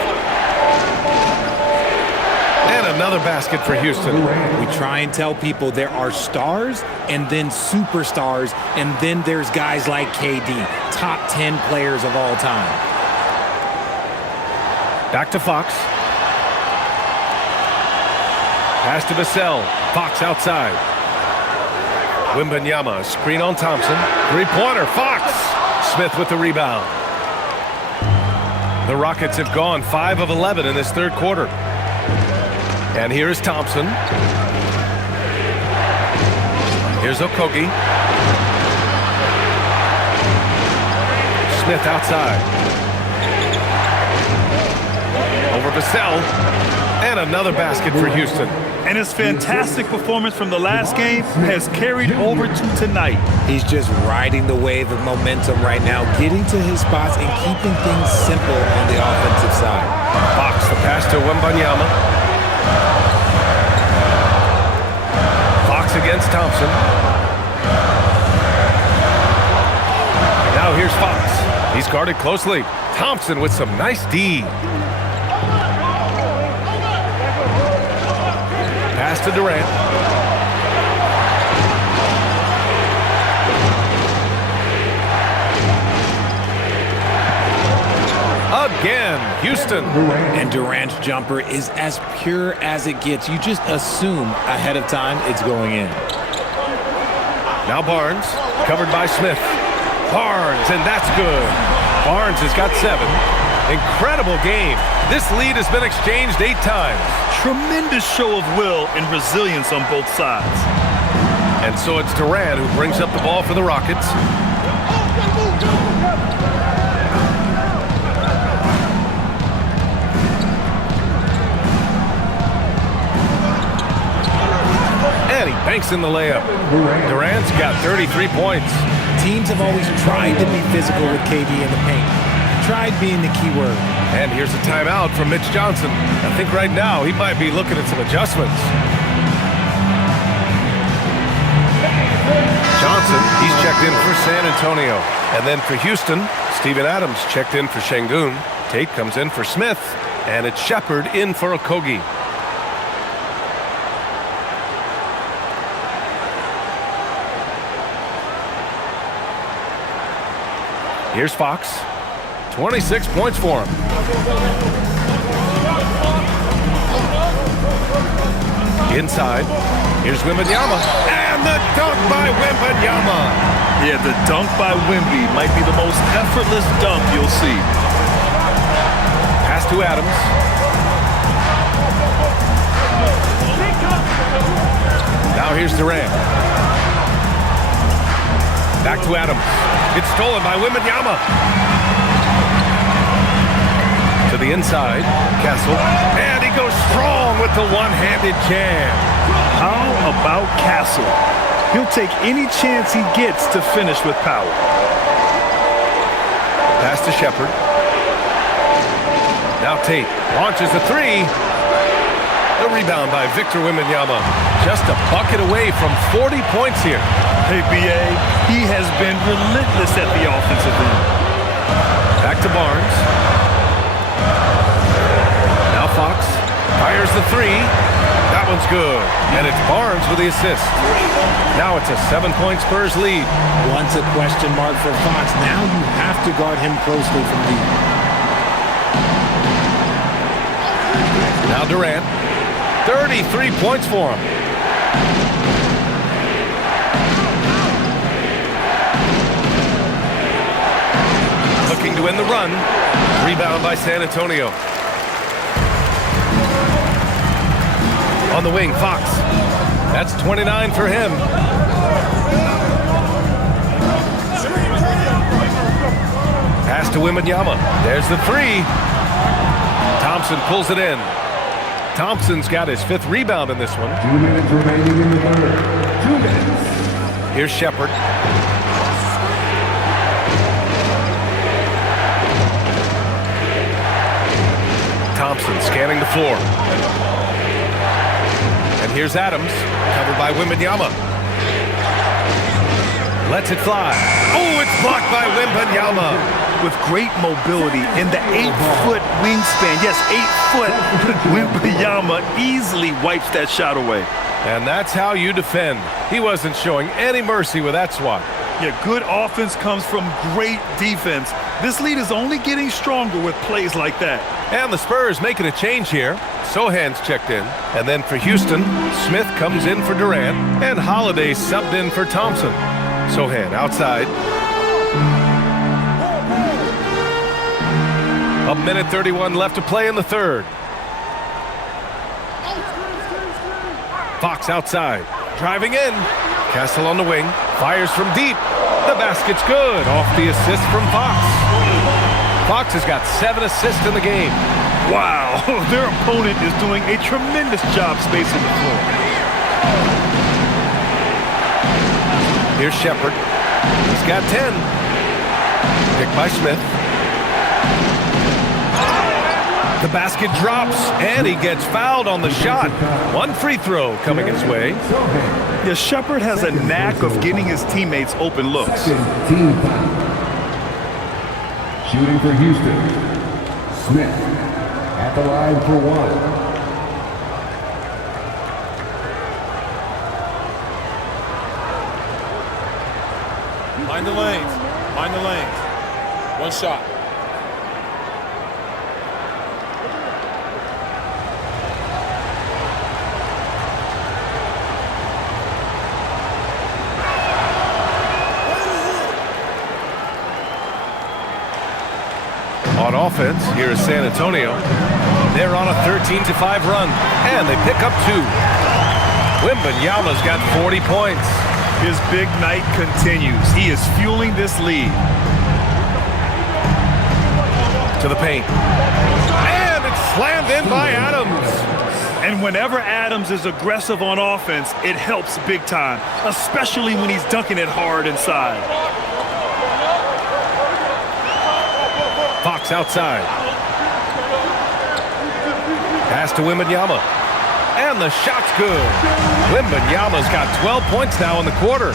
And another basket for Houston. We try and tell people there are stars and then superstars, and then there's guys like KD, top 10 players of all time. Back to Fox. Pass to Vassell. Fox outside. Wembanyama, screen on Thompson. Three-pointer, Fox. Smith with the rebound. The Rockets have gone 5 of 11 in this third quarter. And here's Thompson. Here's Okogie. Smith outside. Over Vassell. And another basket for Houston. And his fantastic performance from the last game has carried over to tonight. He's just riding the wave of momentum right now, getting to his spots and keeping things simple on the offensive side. Fox, the pass to Wembanyama. Fox against Thompson. Now here's Fox. He's guarded closely. Thompson with some nice D. Pass to Durant. Again, Houston. And Durant's jumper is as pure as it gets. You just assume ahead of time it's going in. Now Barnes, covered by Smith. Barnes, and that's good. Barnes has got 7. Incredible game. This lead has been exchanged 8 times. Tremendous show of will and resilience on both sides. And so it's Durant who brings up the ball for the Rockets. And he banks in the layup. Durant's got 33 points. Teams have always tried to be physical with KD in the paint. Tried being the key word. And here's a timeout from Mitch Johnson. I think right now he might be looking at some adjustments. Johnson, he's checked in for San Antonio. And then for Houston, Steven Adams checked in for Şengün. Tate comes in for Smith. And it's Shepard in for Okogie. Here's Fox. 26 points for him. Inside. Here's Wembanyama. And the dunk by Wembanyama. Yeah, the dunk by Wemby might be the most effortless dunk you'll see. Pass to Adams. Now here's Durant. Back to Adams. It's stolen by Wembanyama. To the inside, Castle. And he goes strong with the one-handed jam. How about Castle? He'll take any chance he gets to finish with power. Pass to Shepard. Now Tate launches a 3. The rebound by Victor Wembanyama. Just a bucket away from 40 points here. Hey, B.A., he has been relentless at the offensive end. Back to Barnes. Now Fox fires the 3. That one's good. And it's Barnes with the assist. Now it's a 7-point Spurs lead. Once a question mark for Fox. Now you have to guard him closely from deep. Now Durant. 33 points for him. Looking to win the run. Rebound by San Antonio. On the wing, Fox. That's 29 for him. Pass to Wembanyama. There's the three. Thompson pulls it in. Thompson's got his 5th rebound in this one. 2 minutes remaining in the third. 2 minutes. Here's Shepard. Thompson scanning the floor. And here's Adams, covered by Wembanyama. Lets it fly. Oh, it's blocked by Wembanyama. With great mobility in the 8-foot wingspan. Yes, 8 foot. Wembanyama easily wipes that shot away. And that's how you defend. He wasn't showing any mercy with that swat. Yeah, good offense comes from great defense. This lead is only getting stronger with plays like that. And the Spurs making a change here. Sohan's checked in. And then for Houston, Smith comes in for Durant. And Holiday subbed in for Thompson. Sohan outside. A minute 31 left to play in the third. Fox outside. Driving in. Castle on the wing. Fires from deep. The basket's good. Off the assist from Fox. Fox has got 7 assists in the game. Wow, their opponent is doing a tremendous job spacing the floor. Here's Shepard. He's got 10. Picked by Smith. The basket drops, and he gets fouled on the shot. 1 free throw coming his way. Yeah, Shepard has a knack of getting his teammates open looks. Team foul. Shooting for Houston. Smith at the line for 1. Mind the lanes. Mind the lanes. 1 shot. On offense, here is San Antonio. They're on a 13-5 run, and they pick up 2. Wembanyama's got 40 points. His big night continues. He is fueling this lead. To the paint. And it's slammed in by Adams. And whenever Adams is aggressive on offense, it helps big time, especially when he's dunking it hard inside. Fox outside. Pass to Wembanyama. And the shot's good. Wembanyama's got 12 points now in the quarter.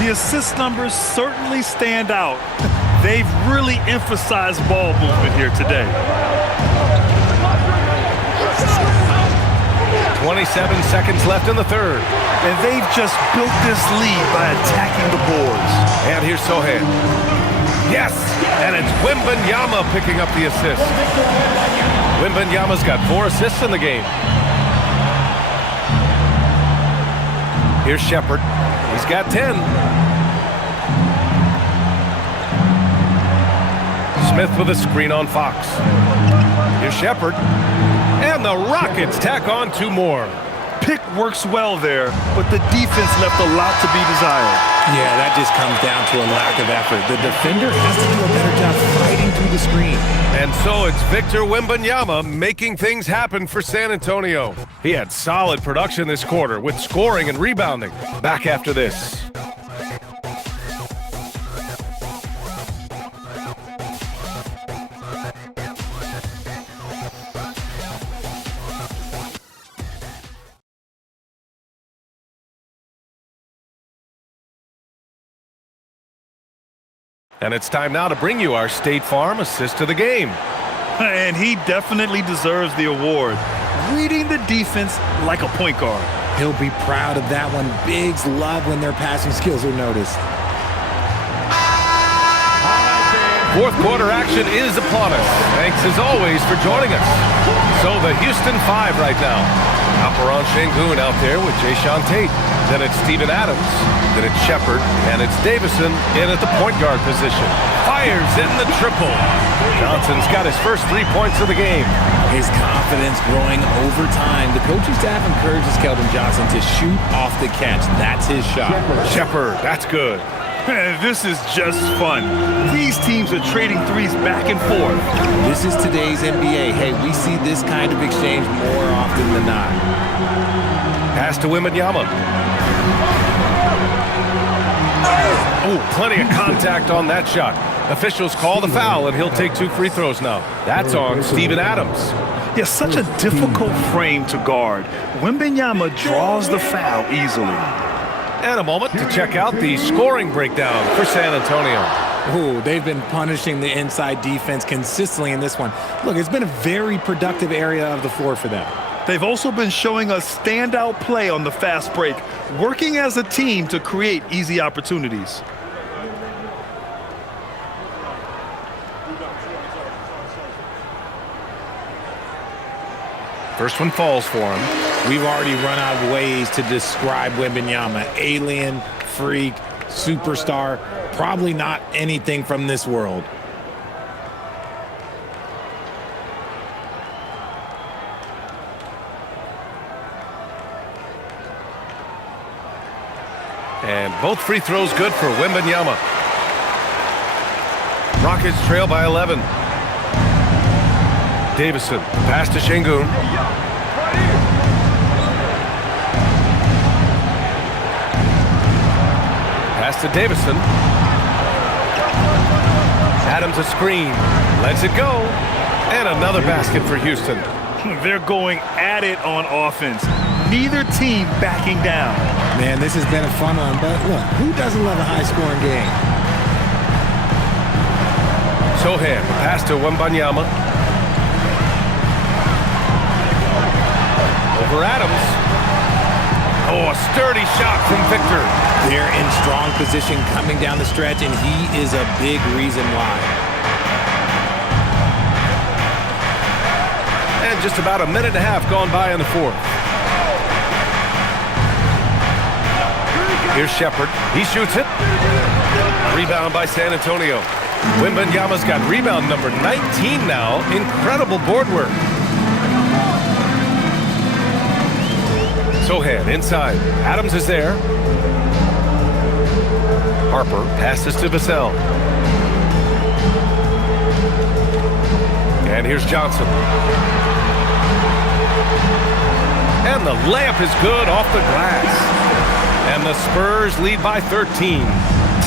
The assist numbers certainly stand out. They've really emphasized ball movement here today. 27 seconds left in the third. And they've just built this lead by attacking the boards. And here's Sohan. Yes! And it's Wembanyama picking up the assist. Wembanyama's got 4 assists in the game. Here's Shepard. He's got 10. Smith with a screen on Fox. Here's Shepard. And the Rockets tack on 2 more. Pick works well there, but the defense left a lot to be desired. Yeah, that just comes down to a lack of effort. The defender has to do a better job fighting through the screen. And so it's Victor Wembanyama making things happen for San Antonio. He had solid production this quarter with scoring and rebounding. Back after this. And it's time now to bring you our State Farm assist of the game. And he definitely deserves the award. Reading the defense like a point guard. He'll be proud of that one. Bigs love when their passing skills are noticed. Fourth quarter action is upon us. Thanks as always for joining us. So the Houston 5 right now. Alperon Şengün out there with Jayshawn Tate. Then it's Steven Adams. Then it's Shepard. And it's Davison in at the point guard position. Fires in the triple. Johnson's got his first 3 points of the game. His confidence growing over time. The coaching staff encourages Keldon Johnson to shoot off the catch. That's his shot. Shepard, that's good. This is just fun. These teams are trading threes back and forth. This is today's NBA. Hey, we see this kind of exchange more often than not. Pass to Wembanyama. Oh, plenty of contact on that shot. Officials call the foul, and he'll take 2 free throws now. That's on Steven Adams. Yeah, such a difficult frame to guard. Wembanyama draws the foul easily. And a moment to check out the scoring breakdown for San Antonio. Oh, they've been punishing the inside defense consistently in this one. Look, it's been a very productive area of the floor for them. They've also been showing us standout play on the fast break, working as a team to create easy opportunities. First one falls for him. We've already run out of ways to describe Wembanyama. Alien, freak, superstar, probably not anything from this world. And both free throws good for Wembanyama. Rockets trail by 11. Davison, pass to Şengün. Pass to Davison. Adams a screen. Lets it go. And another basket for Houston. They're going at it on offense. Neither team backing down. Man, this has been a fun one, but look, who doesn't love a high-scoring game? Sohan, pass to Wembanyama. Over Adams. Oh, a sturdy shot from Victor. They're in strong position coming down the stretch, and he is a big reason why. And just about a minute and a half gone by in the fourth. Here's Shepard. He shoots it. Rebound by San Antonio. Wembanyama's got rebound number 19 now. Incredible board work. Sohan inside. Adams is there. Harper passes to Vassell. And here's Johnson. And the layup is good off the glass. And the Spurs lead by 13.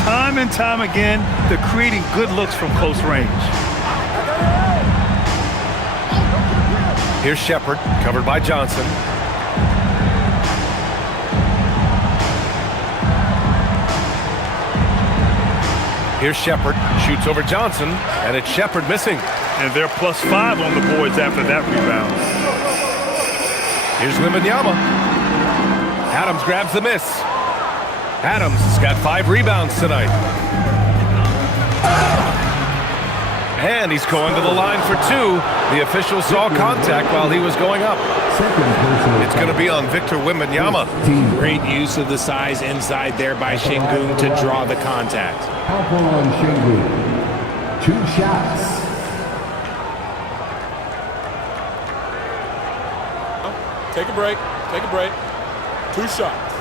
Time and time again, they're creating good looks from close range. Here's Shepard, covered by Johnson. Here's Shepard, shoots over Johnson, and it's Shepard missing. And they're +5 on the boards after that rebound. Here's Wembanyama. Adams grabs the miss. Adams has got 5 rebounds tonight. And he's going to the line for 2. The official saw contact while he was going up. It's going to be on Victor Wembanyama. Great use of the size inside there by Şengün to draw the contact. Alperon Şengün, 2 shots. Take a break. Take a break. 2 shots.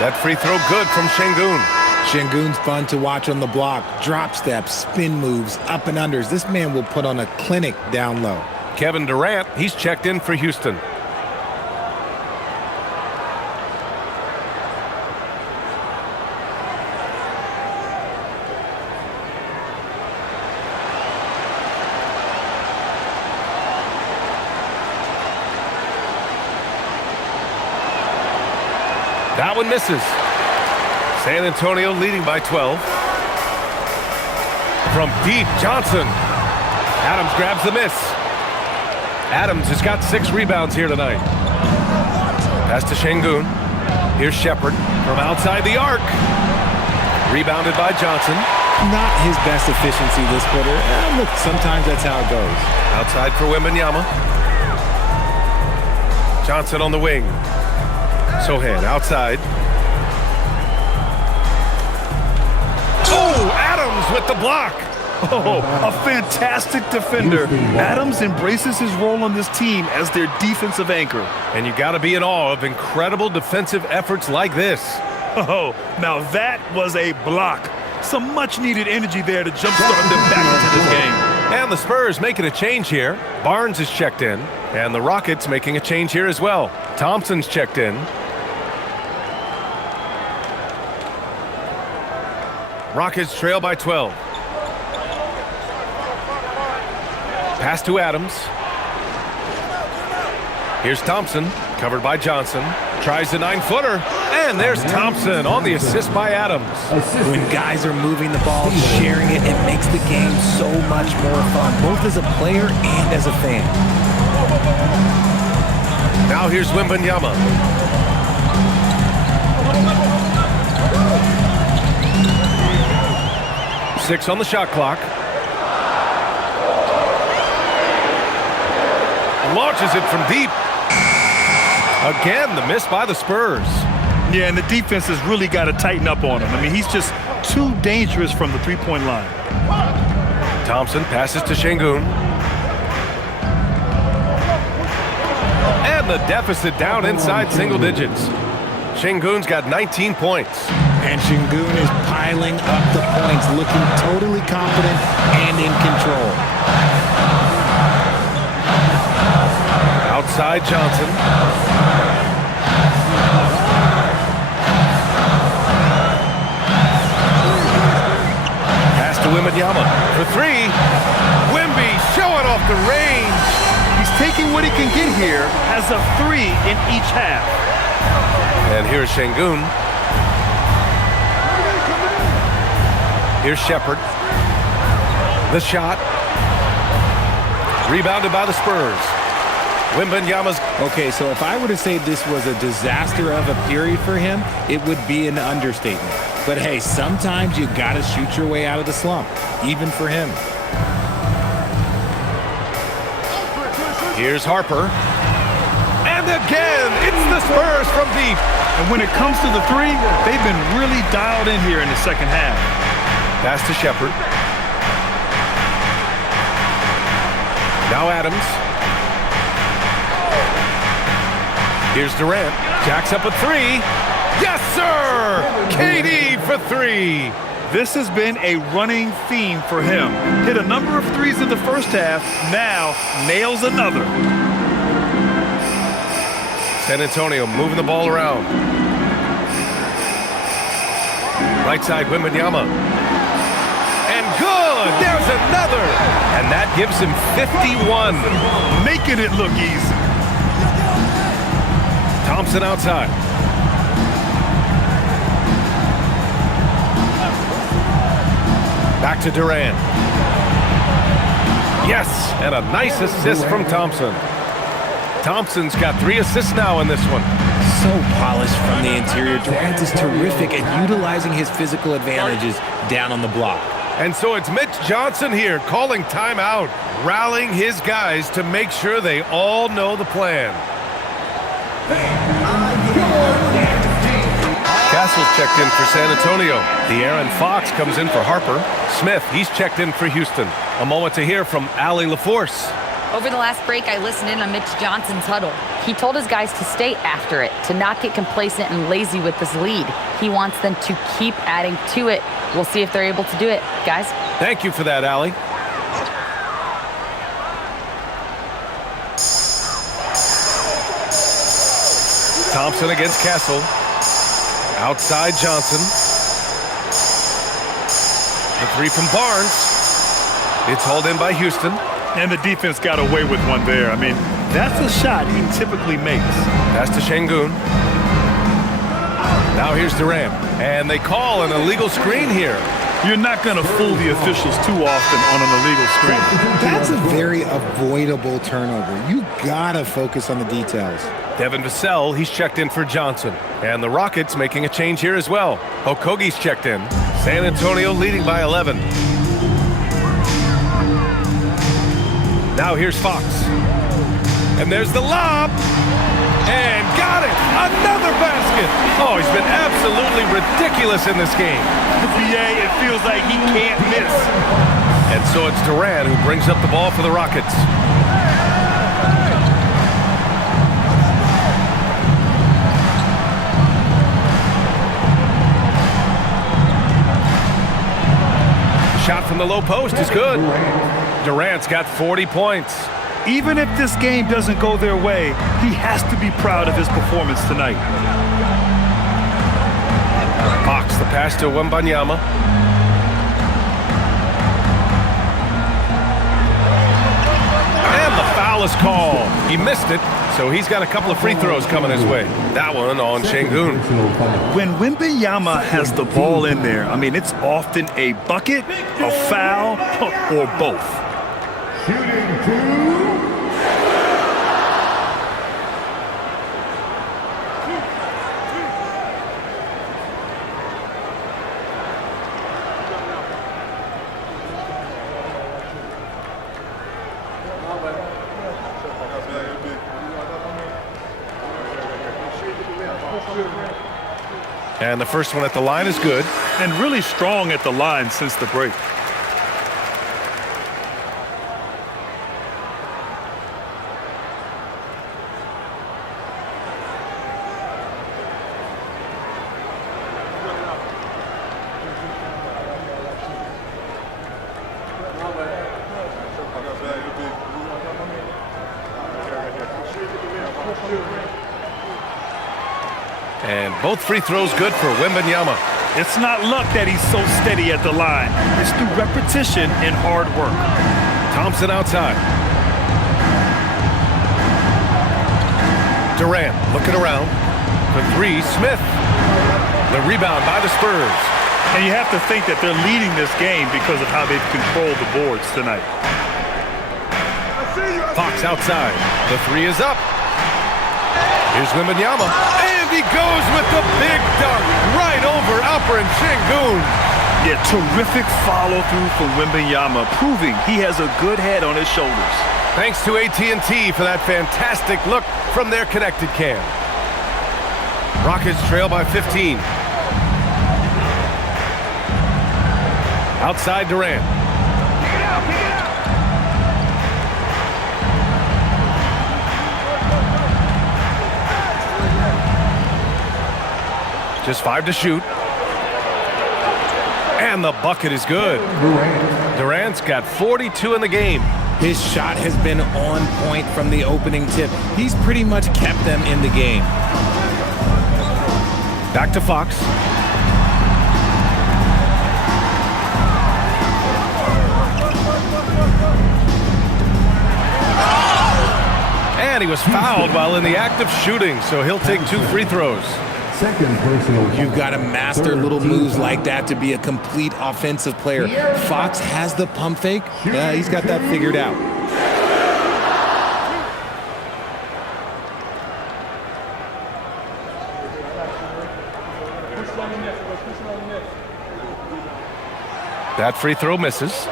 That free throw good from Şengün. Şengün's fun to watch on the block. Drop steps, spin moves, up and unders. This man will put on a clinic down low. Kevin Durant, he's checked in for Houston. That one misses. San Antonio leading by 12. From deep, Johnson. Adams grabs the miss. Adams has got 6 rebounds here tonight. Pass to Şengün. Here's Shepherd from outside the arc. Rebounded by Johnson. Not his best efficiency this quarter. Look, sometimes that's how it goes. Outside for Wembanyama. Johnson on the wing. Sohan outside. Oh, Adams with the block. Oh, a fantastic defender. Adams embraces his role on this team as their defensive anchor. And you got to be in awe of incredible defensive efforts like this. Oh, now that was a block. Some much-needed energy there to jumpstart them back into this game. And the Spurs making a change here. Barnes is checked in. And the Rockets making a change here as well. Thompson's checked in. Rockets trail by 12. Pass to Adams. Here's Thompson, covered by Johnson. Tries the 9-footer, and there's Thompson on the assist by Adams. When guys are moving the ball, sharing it, it makes the game so much more fun, both as a player and as a fan. Now here's Wembanyama. Six on the shot clock. Launches it from deep. Again, the miss by the Spurs. Yeah, and the defense has really got to tighten up on him. I mean, he's just too dangerous from the three-point line. Thompson passes to Şengün. And the deficit down inside single digits. Şengün's got 19 points. And Şengün is piling up the points, looking totally confident and in control. Outside Johnson. Pass to Wembanyama for 3. Wemby showing off the range. He's taking what he can get here as a 3 in each half. And here's Şengün. Here's Shepherd. The shot. Rebounded by the Spurs. Wembanyama's. Okay, so if I were to say this was a disaster of a period for him, it would be an understatement. But hey, sometimes you gotta shoot your way out of the slump, even for him. Here's Harper. And again, it's the Spurs from deep. And when it comes to the 3, they've been really dialed in here in the second half. Pass to Shepherd. Now Adams. Here's Durant. Jacks up a 3. Yes, sir! KD for 3. This has been a running theme for him. Hit a number of 3s in the first half. Now nails another. San Antonio moving the ball around. Right side, Wembanyama. And good! There's another! And that gives him 51. Making it look easy. Thompson outside. Back to Durant. Yes, and a nice assist from Thompson. Thompson's got 3 assists now in this one. So polished from the interior. Durant is terrific at utilizing his physical advantages down on the block. And so it's Mitch Johnson here calling timeout, rallying his guys to make sure they all know the plan. Castle's checked in for San Antonio. De'Aaron Fox comes in for Harper. Smith, he's checked in for Houston. A moment to hear from Allie LaForce. Over the last break, I listened in on Mitch Johnson's huddle. He told his guys to stay after it, to not get complacent and lazy with this lead. He wants them to keep adding to it. We'll see if they're able to do it. Guys? Thank you for that, Allie. Thompson against Castle. Outside Johnson. The 3 from Barnes. It's hauled in by Houston. And the defense got away with one there. I mean, that's a shot he typically makes. Pass to Şengün. Now here's Durant. And they call an illegal screen here. You're not going to fool the officials too often on an illegal screen. That's a very avoidable turnover. You gotta focus on the details. Devin Vassell, he's checked in for Johnson. And the Rockets making a change here as well. Okogie's checked in. San Antonio leading by 11. Now here's Fox. And there's the lob. And got it! Another basket! Oh, he's been absolutely ridiculous in this game. The BA, it feels like he can't miss. And so it's Durant who brings up the ball for the Rockets. Shot from the low post is good. Durant's got 40 points. Even if this game doesn't go their way, he has to be proud of his performance tonight. Fox, the pass to Wembanyama. And the foul is called. He missed it, so he's got a couple of free throws coming his way. That one on Şengün. When Wembanyama has the ball in there, I mean, it's often a bucket, a foul, or both. Shooting two. And the first one at the line is good. And really strong at the line since the break. And both free throws good for Wembanyama. It's not luck that he's so steady at the line. It's through repetition and hard work. Thompson outside. Durant looking around. For three, Smith. The rebound by the Spurs. And you have to think that they're leading this game because of how they've controlled the boards tonight. Fox outside. The three is up. Here's Wembanyama. And he goes with the big dunk right over Alperen Şengün. Yeah, terrific follow-through from Wembanyama, proving he has a good head on his shoulders. Thanks to AT&T for that fantastic look from their connected cam. Rockets trail by 15. Outside Durant. Just 5 to shoot. And the bucket is good. Durant's got 42 in the game. His shot has been on point from the opening tip. He's pretty much kept them in the game. Back to Fox. And he was fouled while in the act of shooting, so he'll take 2 free throws. Second personal. You've got to master little moves like that to be a complete offensive player. Fox has the pump fake. Yeah, he's got that figured out. That free throw misses.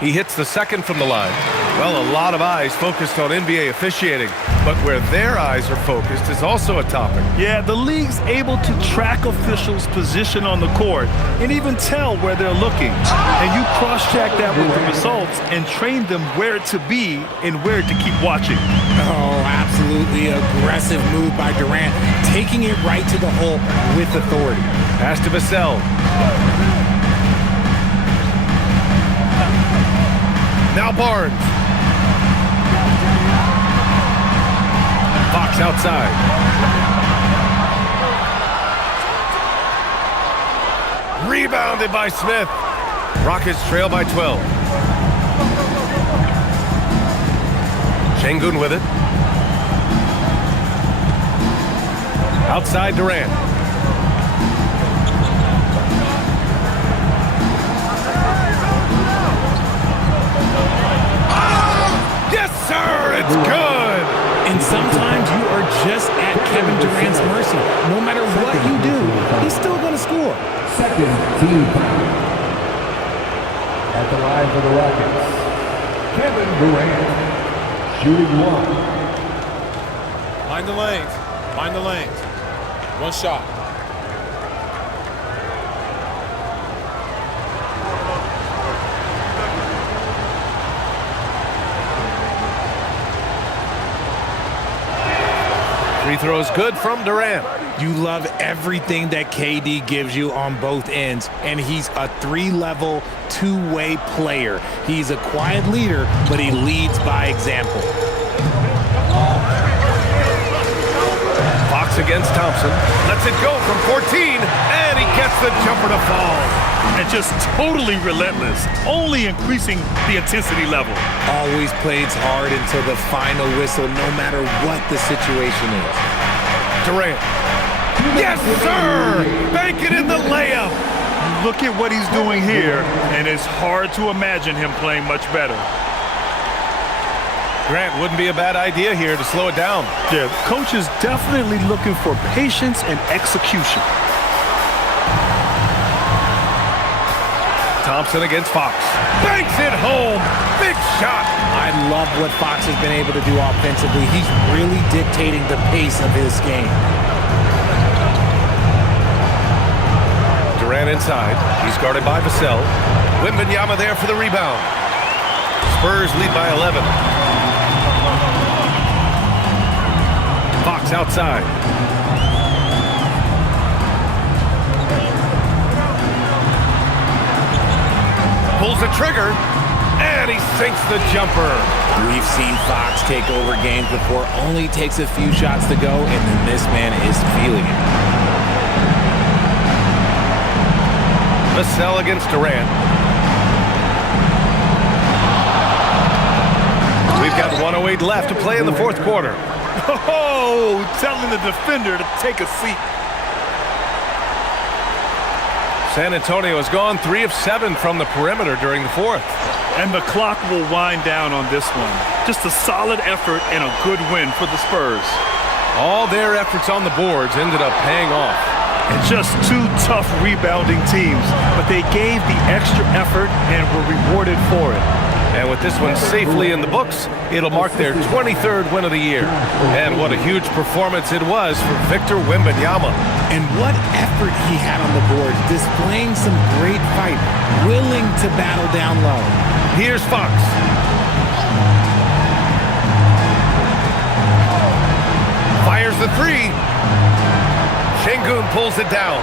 He hits the second from the line. Well, a lot of eyes focused on NBA officiating, but where their eyes are focused is also a topic. Yeah, the league's able to track officials' position on the court and even tell where they're looking. And you cross-check that with the results and train them where to be and where to keep watching. Oh, absolutely aggressive move by Durant, taking it right to the hole with authority. Pass to Vassell. Now Barnes. Fox outside. Rebounded by Smith. Rockets trail by 12. Şengün with it. Outside Durant. Yes, sir! It's good! And sometimes you are just at Kevin Durant's mercy. No matter what you do, he's still going to score. Second team foul. At the line for the Rockets, Kevin Durant, shooting one. Mind the lanes. Mind the lanes. One shot. Free throws good from Durant. You love everything that KD gives you on both ends, and he's a three-level, two-way player. He's a quiet leader, but he leads by example. Fox against Thompson. Lets it go from 14, and he gets the jumper to fall. And just totally relentless, only increasing the intensity level. Always plays hard until the final whistle, no matter what the situation is. Durant. Yes, sir! Bank it in the layup. Look at what he's doing here, and it's hard to imagine him playing much better. Grant, wouldn't be a bad idea here to slow it down. Yeah, coach is definitely looking for patience and execution. Thompson against Fox. Banks it home. Big shot. I love what Fox has been able to do offensively. He's really dictating the pace of his game. Durant inside. He's guarded by Vassell. Wembanyama there for the rebound. Spurs lead by 11. Fox outside. Pulls the trigger, and he sinks the jumper. We've seen Fox take over games before, only takes a few shots to go, and then this man is feeling it. Vassell against Durant. We've got 1:08 left to play in the fourth quarter. Oh, telling the defender to take a seat. San Antonio has gone 3 of 7 from the perimeter during the fourth. And the clock will wind down on this one. Just a solid effort and a good win for the Spurs. All their efforts on the boards ended up paying off. And just two tough rebounding teams, but they gave the extra effort and were rewarded for it. And with this one safely in the books, it'll mark their 23rd win of the year. And what a huge performance it was for Victor Wembanyama. And what effort he had on the boards, displaying some great fight, willing to battle down low. Here's Fox. Fires the three. Şengün pulls it down.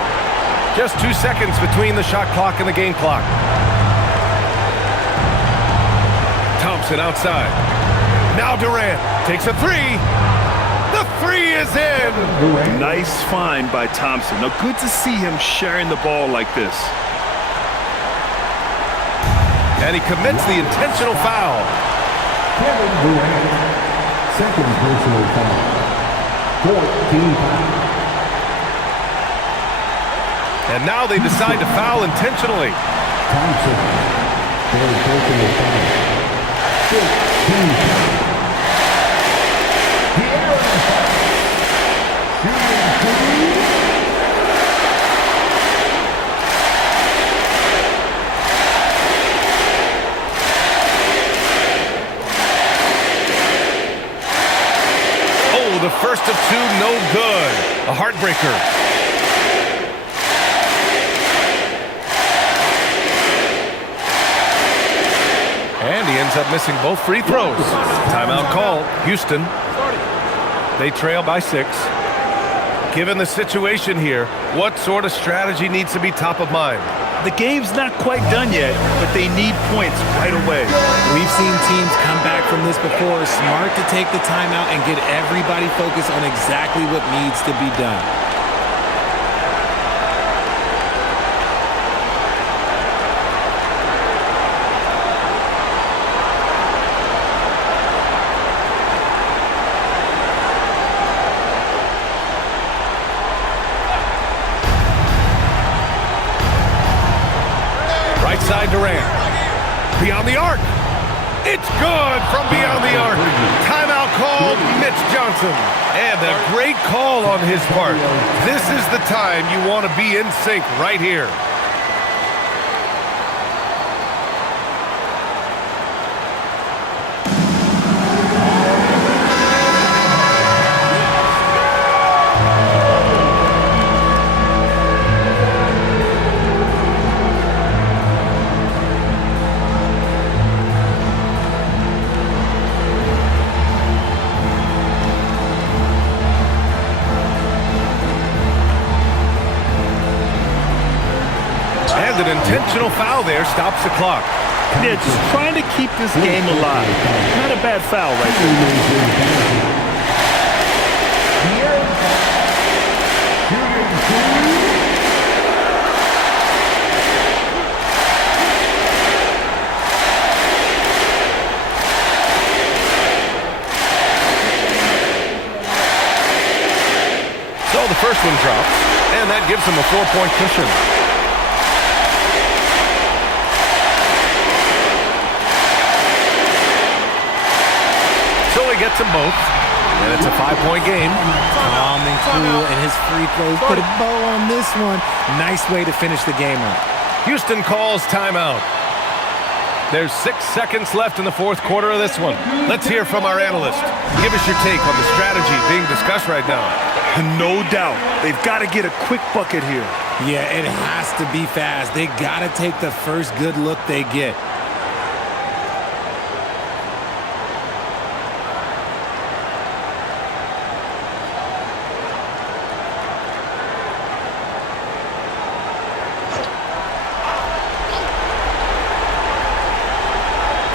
Just 2 seconds between the shot clock and the game clock. Thompson outside. Now Durant takes a three. The three is in. Nice find by Thompson. Now, good to see him sharing the ball like this. And he commits the intentional foul. Kevin Durant, second personal foul. 14 foul. And now they decide to foul intentionally. Thompson, third personal foul. 15 foul. The first of two, no good. A heartbreaker. And he ends up missing both free throws. Timeout call. Houston. They trail by 6. Given the situation here, what sort of strategy needs to be top of mind? The game's not quite done yet, but they need points right away. We've seen teams come back from this before. Smart to take the timeout and get everybody focused on exactly what needs to be done. by Durant. Beyond the arc. It's good from beyond the arc. Timeout called, Mitch Johnson. And a great call on his part. This is the time you want to be in sync right here. An intentional foul there stops the clock. Yeah, just trying to keep this game alive. Not a bad foul right So the first one drops, and that gives them a 4-point cushion. So he gets them both, and it's a 5-point game. Calm and cool, and his free throws put a bow on this one. Nice way to finish the game up. Houston calls timeout. There's 6 seconds left in the fourth quarter of this one. Let's hear from our analyst. Give us your take on the strategy being discussed right now. No doubt. They've got to get a quick bucket here. Yeah, it has to be fast. They got to take the first good look they get.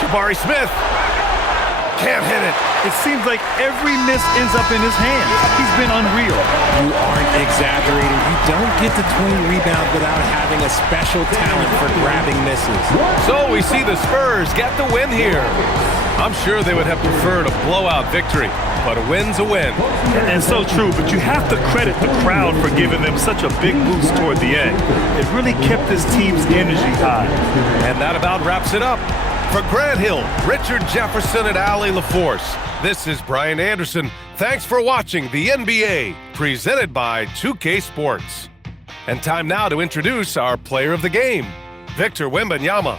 Jabari Smith can't hit it. It seems like every miss ends up in his hands. He's been unreal. You aren't exaggerating. You don't get to 20 rebounds without having a special talent for grabbing misses. So we see the Spurs get the win here. I'm sure they would have preferred a blowout victory, but a win's a win. And so true, but you have to credit the crowd for giving them such a big boost toward the end. It really kept this team's energy high. And that about wraps it up. For Grant Hill, Richard Jefferson, and Allie LaForce, this is Brian Anderson. Thanks for watching the NBA, presented by 2K Sports. And time now to introduce our player of the game, Victor Wembanyama.